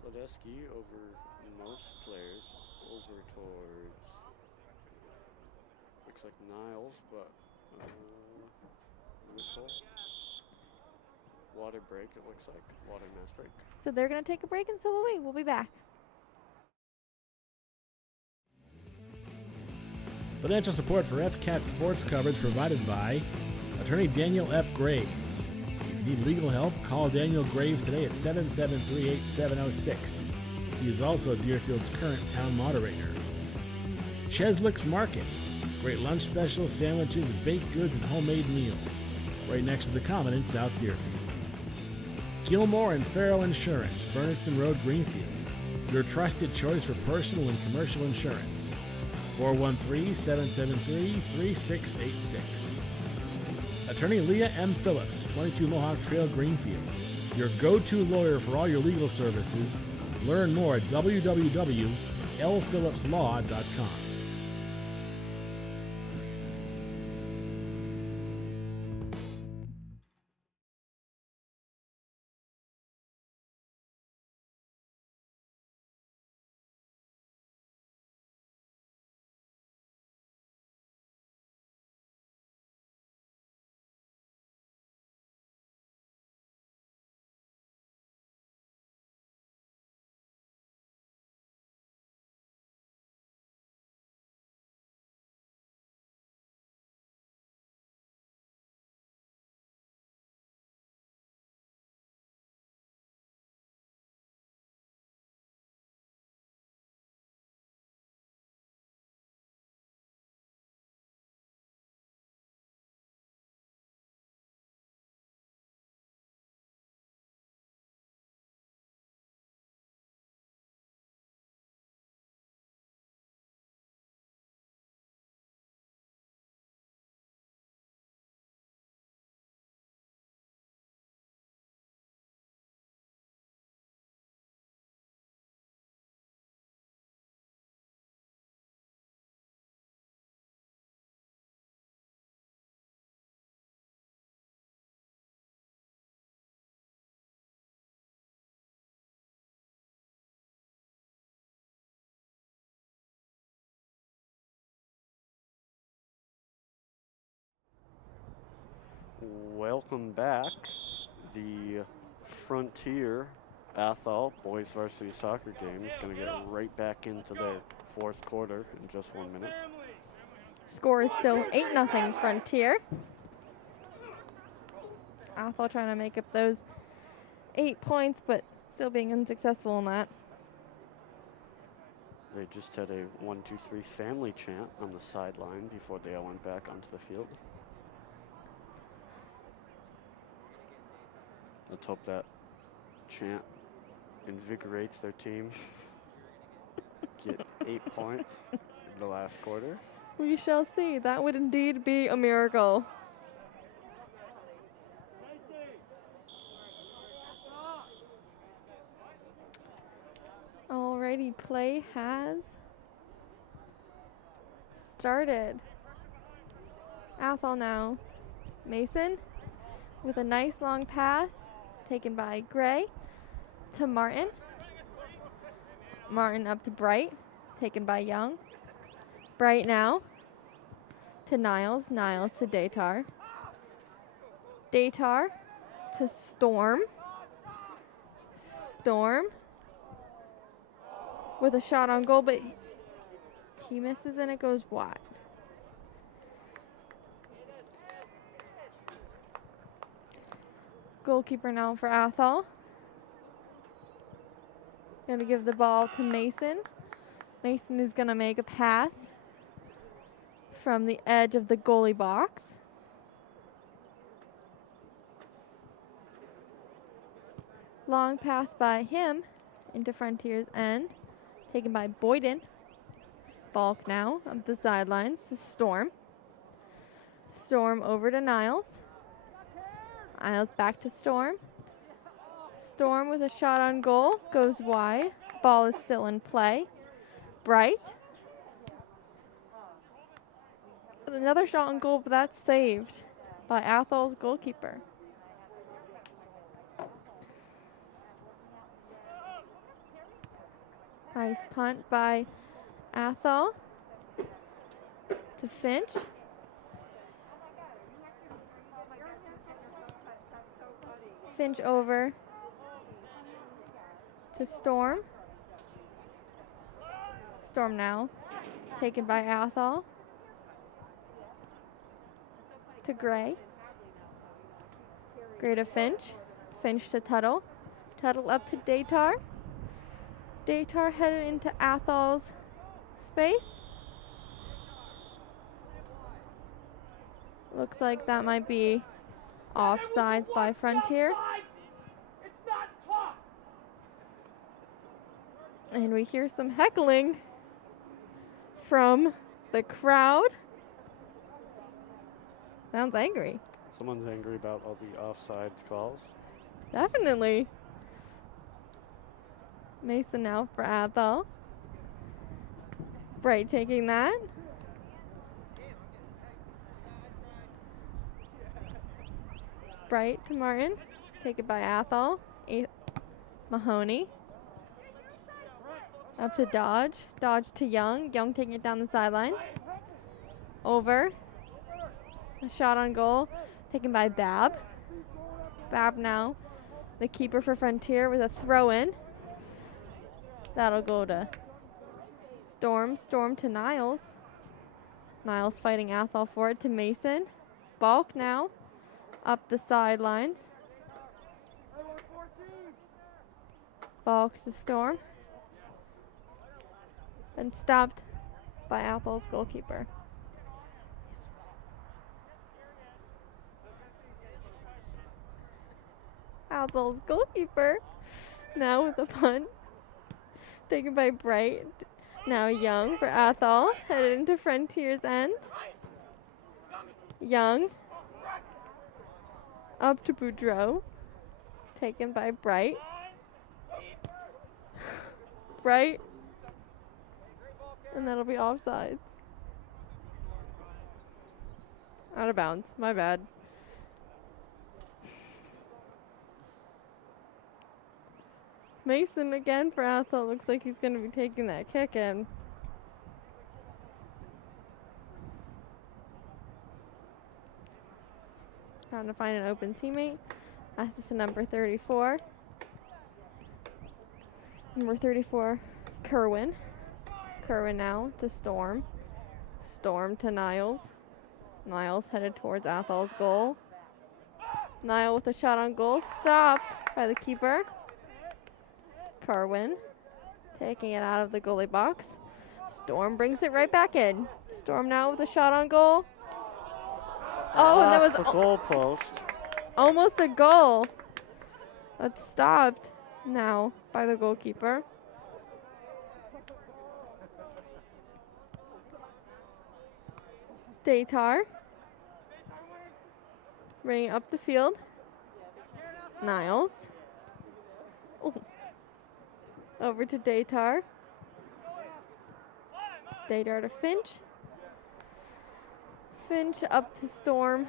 Sledesky over most players, over towards, looks like Niles, but whistle. Water break, it looks like. Water mass break. So they're going to take a break, and so will we. We'll be back. Financial support for FCAT sports coverage provided by attorney Daniel F. Graves. If you need legal help, call Daniel Graves today at 773-8706. He is also Deerfield's current town moderator. Cheslick's Market. Great lunch specials, sandwiches, baked goods, and homemade meals. Right next to the Common in South Deerfield. Gilmore and Farrell Insurance, Berniston Road, Greenfield. Your trusted choice for personal and commercial insurance. 413-773-3686. Attorney Leah M. Phillips, 22 Mohawk Trail, Greenfield. Your go-to lawyer for all your legal services. Learn more at www.lphillipslaw.com. welcome back. The Frontier Athol boys varsity soccer game is going to get right back into their fourth quarter in just 1 minute. Score is still 8-0 Frontier. Athol trying to make up those 8 points, but still being unsuccessful in that. They just had a 1, 2, 3 family chant on the sideline before they all went back onto the field. Let's hope that chant invigorates their team. Get 8 points in the last quarter. We shall see. That would indeed be a miracle. Alrighty, play has started. Athol now. Mason with a nice long pass taken by Gray to Martin. Martin up to Bright, taken by Young. Bright now to Niles. Niles to Datar. Datar to Storm. Storm with a shot on goal, but he misses and it goes wide. Goalkeeper now for Athol. Gonna give the ball to Mason. Mason is gonna make a pass from the edge of the goalie box. Long pass by him into Frontier's end, taken by Boyden. Balk now up the sidelines to Storm. Storm over to Niles. Niles back to Storm. Storm with a shot on goal, goes wide. Ball is still in play. Bright. Another shot on goal, but that's saved by Athol's goalkeeper. Nice punt by Athol to Finch. Finch over to Storm. Storm now taken by Athol to Gray. Gray to Finch. Finch to Tuttle. Tuttle up to Datar. Datar headed into Athol's space. Looks like that might be offsides by Frontier. And we hear some heckling from the crowd. Sounds angry. Someone's angry about all the offsides calls. Definitely. Mason now for Athol. Bright taking that. Bright to Martin. Taken by Athol. Mahoney. Up to Dodge. Dodge to Young. Young taking it down the sidelines. Over. A shot on goal. Taken by Bab. Bab now. The keeper for Frontier with a throw in. That'll go to Storm. Storm to Niles. Niles fighting Athol for it to Mason. Balk now. Up the sidelines. Balk to Storm. And stopped by Athol's goalkeeper. Athol's goalkeeper now with a punt. Taken by Bright. Now Young for Athol. Headed into Frontier's end. Young. Up to Boudreau. Taken by Bright. Bright. And that'll be offsides. Out of bounds. My bad. Mason again for Athol. Looks like he's going to be taking that kick in. Trying to find an open teammate. Passes to number 34. Number 34, Kerwin. Kerwin now to Storm. Storm to Niles. Niles headed towards Athol's goal. Niall with a shot on goal, stopped by the keeper. Kerwin taking it out of the goalie box. Storm brings it right back in. Storm now with a shot on goal. Oh, and that was Off the goal post. almost a goal. But stopped now by the goalkeeper. Daytar. Bringing up the field. Niles. Ooh. Over to Daytar. Daytar to Finch. Finch up to Storm.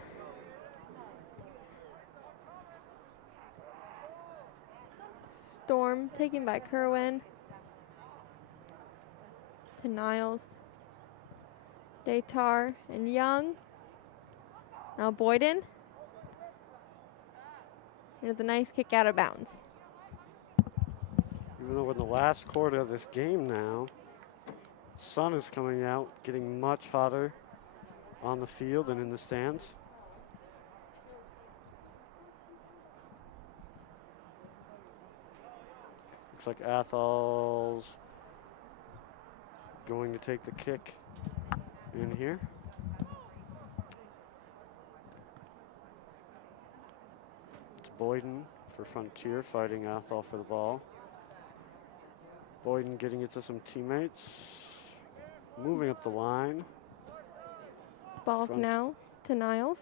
Storm taken by Kerwin. To Niles. Daytar and Young. Now Boyden. With a nice kick out of bounds. Even though in the last quarter of this game now, sun is coming out, getting much hotter on the field and in the stands. Looks like Athol's going to take the kick in here. It's Boyden for Frontier fighting Athol for the ball. Boyden getting it to some teammates. Moving up the line. Ball now to Niles.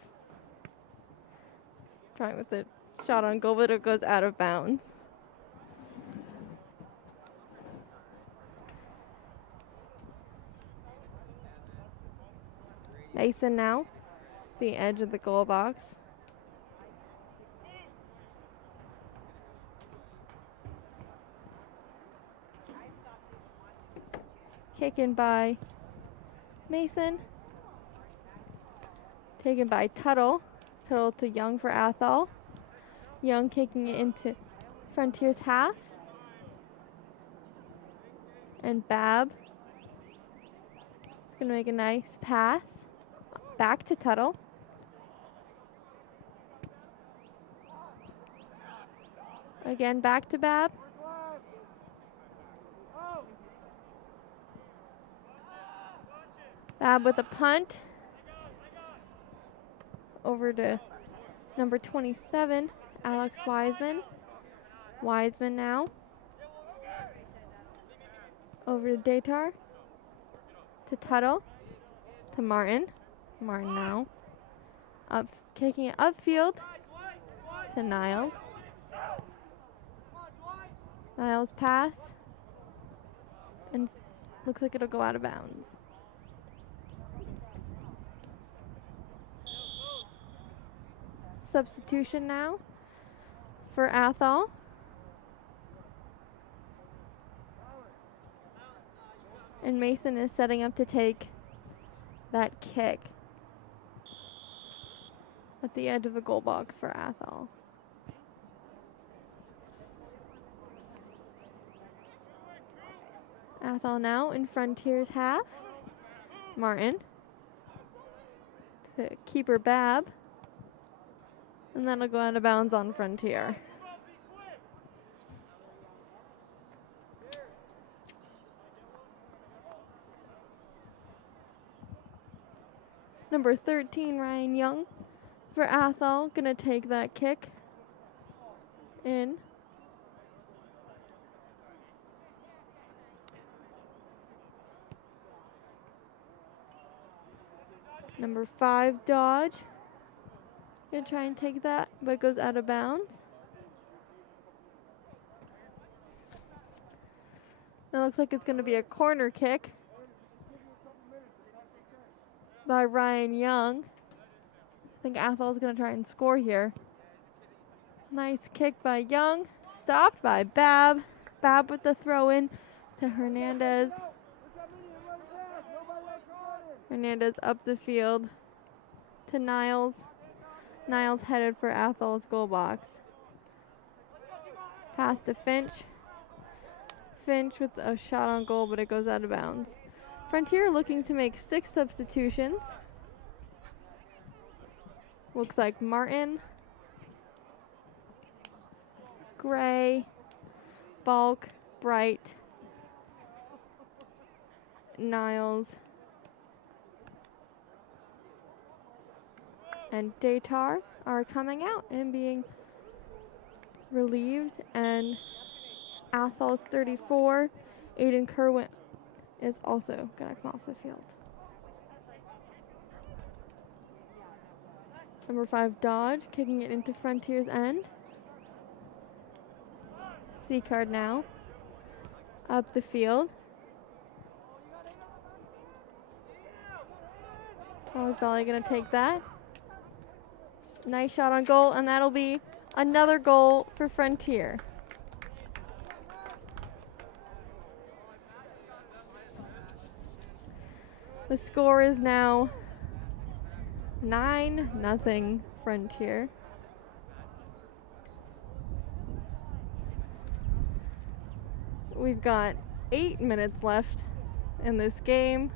Trying with the shot on goal, but it goes out of bounds. Mason now, the edge of the goal box. Taken by Mason. Taken by Tuttle. Tuttle to Young for Athol. Young kicking it into Frontier's half. And Bab is going to make a nice pass. Back to Tuttle. Again, back to Bab. Bab with a punt. Over to number 27, Alex Wiseman. Wiseman now. Over to Daytar. To Tuttle. To Martin. Martin now. Up, kicking it upfield to Niles. Niles pass. And looks like it'll go out of bounds. Substitution now for Athol. And Mason is setting up to take that kick at the edge of the goal box for Athol. Athol now in Frontier's half. Martin to keeper Bab. And that'll go out of bounds on Frontier. Number 13, Ryan Young for Athol. Gonna take that kick in. Number 5, Dodge. Gonna try and take that, but it goes out of bounds. It looks like it's gonna be a corner kick by Ryan Young. I think Athol's gonna try and score here. Nice kick by Young, stopped by Bab. Bab with the throw in to Hernandez. Hernandez up the field to Niles. Niles headed for Athol's goal box. Pass to Finch. Finch with a shot on goal, but it goes out of bounds. Frontier looking to make 6 substitutions. Looks like Martin, Gray, Bulk, Bright, Niles, and Datar are coming out and being relieved, and Athol's 34, Aiden Kerwin is also going to come off the field. Number 5, Dodge, kicking it into Frontier's end. C-card now. Up the field. Raj Valley going to take that. Nice shot on goal, and that'll be another goal for Frontier. The score is now 9-0 Frontier. We've got 8 minutes left in this game,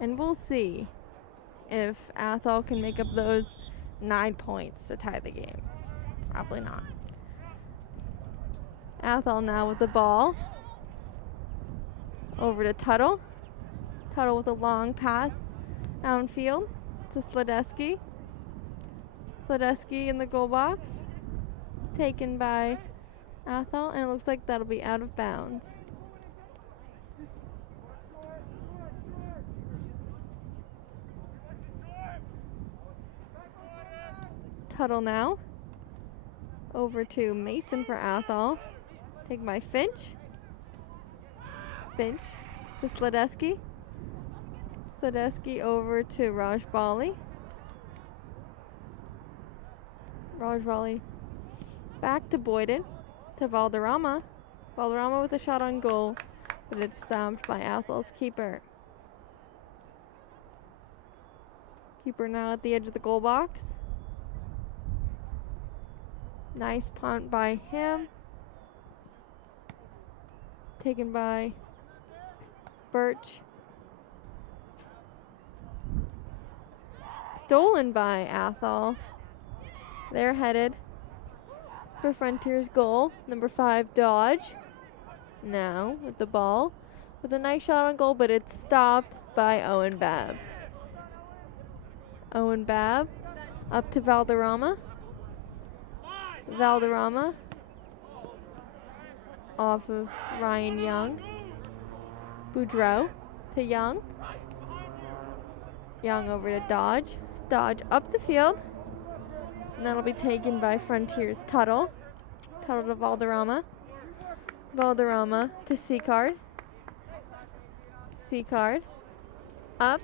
and we'll see if Athol can make up those 9 points to tie the game. Probably not. Athol now with the ball. Over to Tuttle. Tuttle with a long pass downfield to Sledesky. Sledesky in the goal box. Taken by Athol, and it looks like that'll be out of bounds. Tuttle now. Over to Mason for Athol. Taken by Finch. Finch to Sledesky. Sledesky over to Raj Bali. Raj Bali back to Boyden. To Valderrama. Valderrama with a shot on goal, but it's stopped by Athol's keeper. Keeper now at the edge of the goal box. Nice punt by him. Taken by Birch. Stolen by Athol. They're headed for Frontier's goal. Number 5, Dodge. Now with the ball. With a nice shot on goal, but it's stopped by Owen Babb. Owen Babb up to Valderrama. Valderrama off of Ryan Young. Boudreau to Young. Young over to Dodge. Dodge up the field. And that'll be taken by Frontier's Tuttle. Tuttle to Valderrama. Valderrama to C-card. C-card up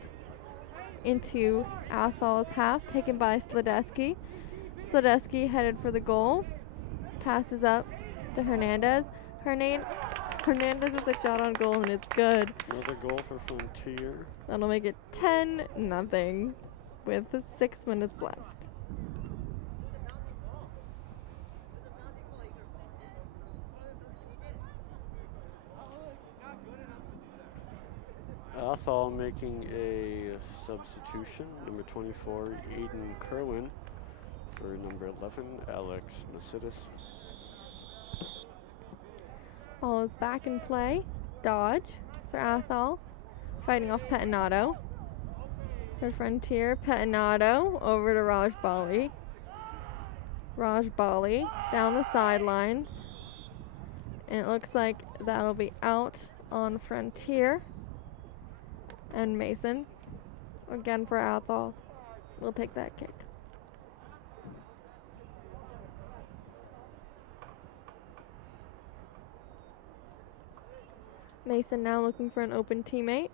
into Athol's half, taken by Sledesky. Sledesky headed for the goal. Passes up to Hernandez. Hernandez with a shot on goal, and it's good. Another goal for Frontier. That'll make it 10-0 with 6 minutes left. Athol making a substitution. Number 24, Aiden Kerwin, for number 11, Alex Macidis. Ball is back in play. Dodge for Athol. Fighting off Pettinato. For Frontier, Pettinato over to Raj Bali. Raj Bali down the sidelines. And it looks like that'll be out on Frontier. And Mason, again for Athol, will take that kick. Mason now looking for an open teammate.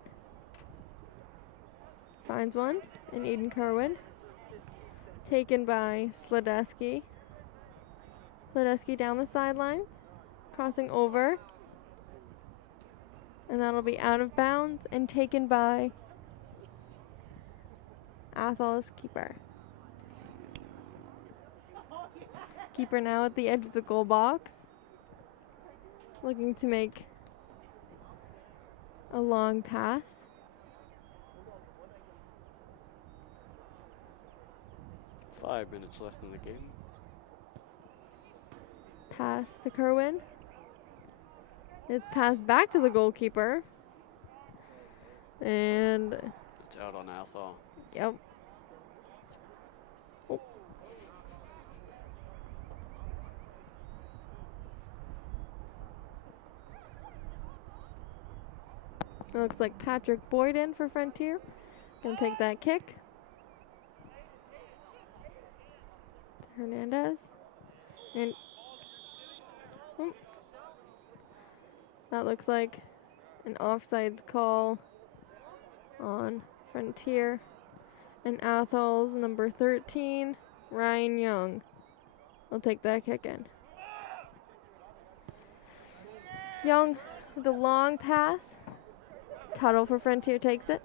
Finds one in Eden Kerwin. Taken by Sledesky. Sledesky down the sideline. Crossing over. And that'll be out of bounds and taken by Athol's keeper. Keeper now at the edge of the goal box. Looking to make a long pass. Five minutes left in the game. Pass to Kerwin. It's passed back to the goalkeeper. And It's out on Athol. yep. It looks like Patrick Boyd in for Frontier. Gonna take that kick. Hernandez. And that looks like an offsides call on Frontier. And Athol's number 13, Ryan Young, will take that kick in. Young with a long pass. Tuttle for Frontier takes it.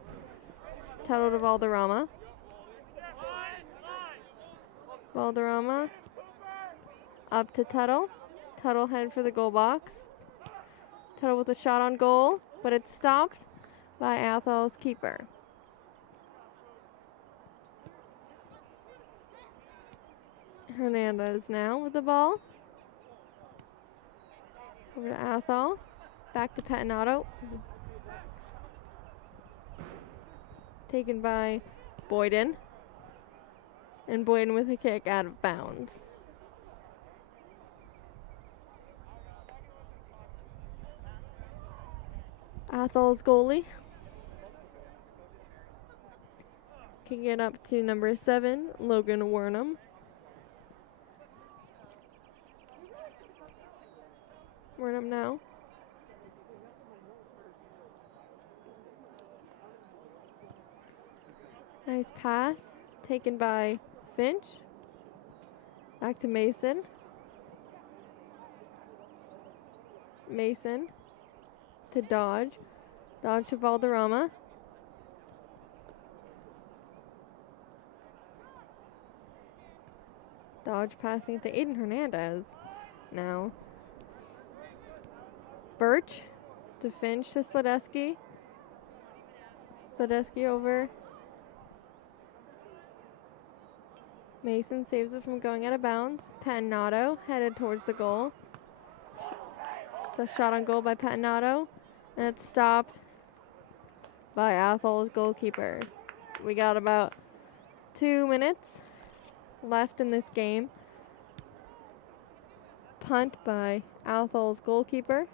Tuttle to Valderrama. Valderrama up to Tuttle. Tuttle headed for the goal box. Tuttle with a shot on goal, but it's stopped by Athol's keeper. Hernandez now with the ball. Over to Athol. Back to Patinato. Taken by Boyden. And Boyden with a kick out of bounds. Athol's goalie. Can get up to number 7, Logan Wernham. Wernham now. Nice pass. Taken by Finch. Back to Mason. Mason to Dodge. Dodge to Valderrama. Dodge passing it to Aiden Hernandez now. Birch to Finch to Sledesky. Sledesky over. Mason saves it from going out of bounds. Patinato headed towards the goal. The shot on goal by Patinato. And it's stopped by Athol's goalkeeper. We got about 2 minutes left in this game. Punt by Athol's goalkeeper.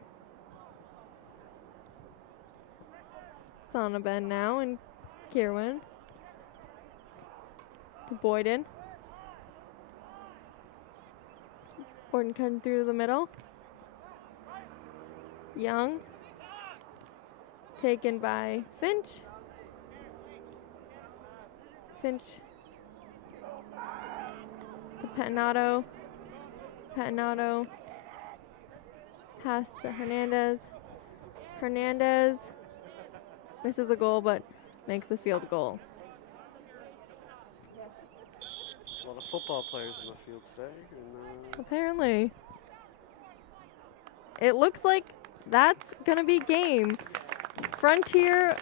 Sonnabend now and Kirwan. To Boyden. Boyden cutting through to the middle. Young. Taken by Finch. Finch to Patinato. Patinato. Pass to Hernandez. Hernandez misses a goal but makes a field goal. A lot of football players in the field today. And, Apparently. It looks like that's going to be game. Frontier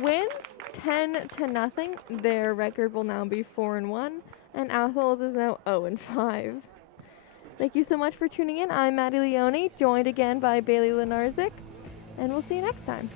wins 10-0. Their record will now be 4-1, and Athol's is now 0-5. Thank you so much for tuning in. I'm Maddie Leone, joined again by Bailey Lenarzik, and we'll see you next time.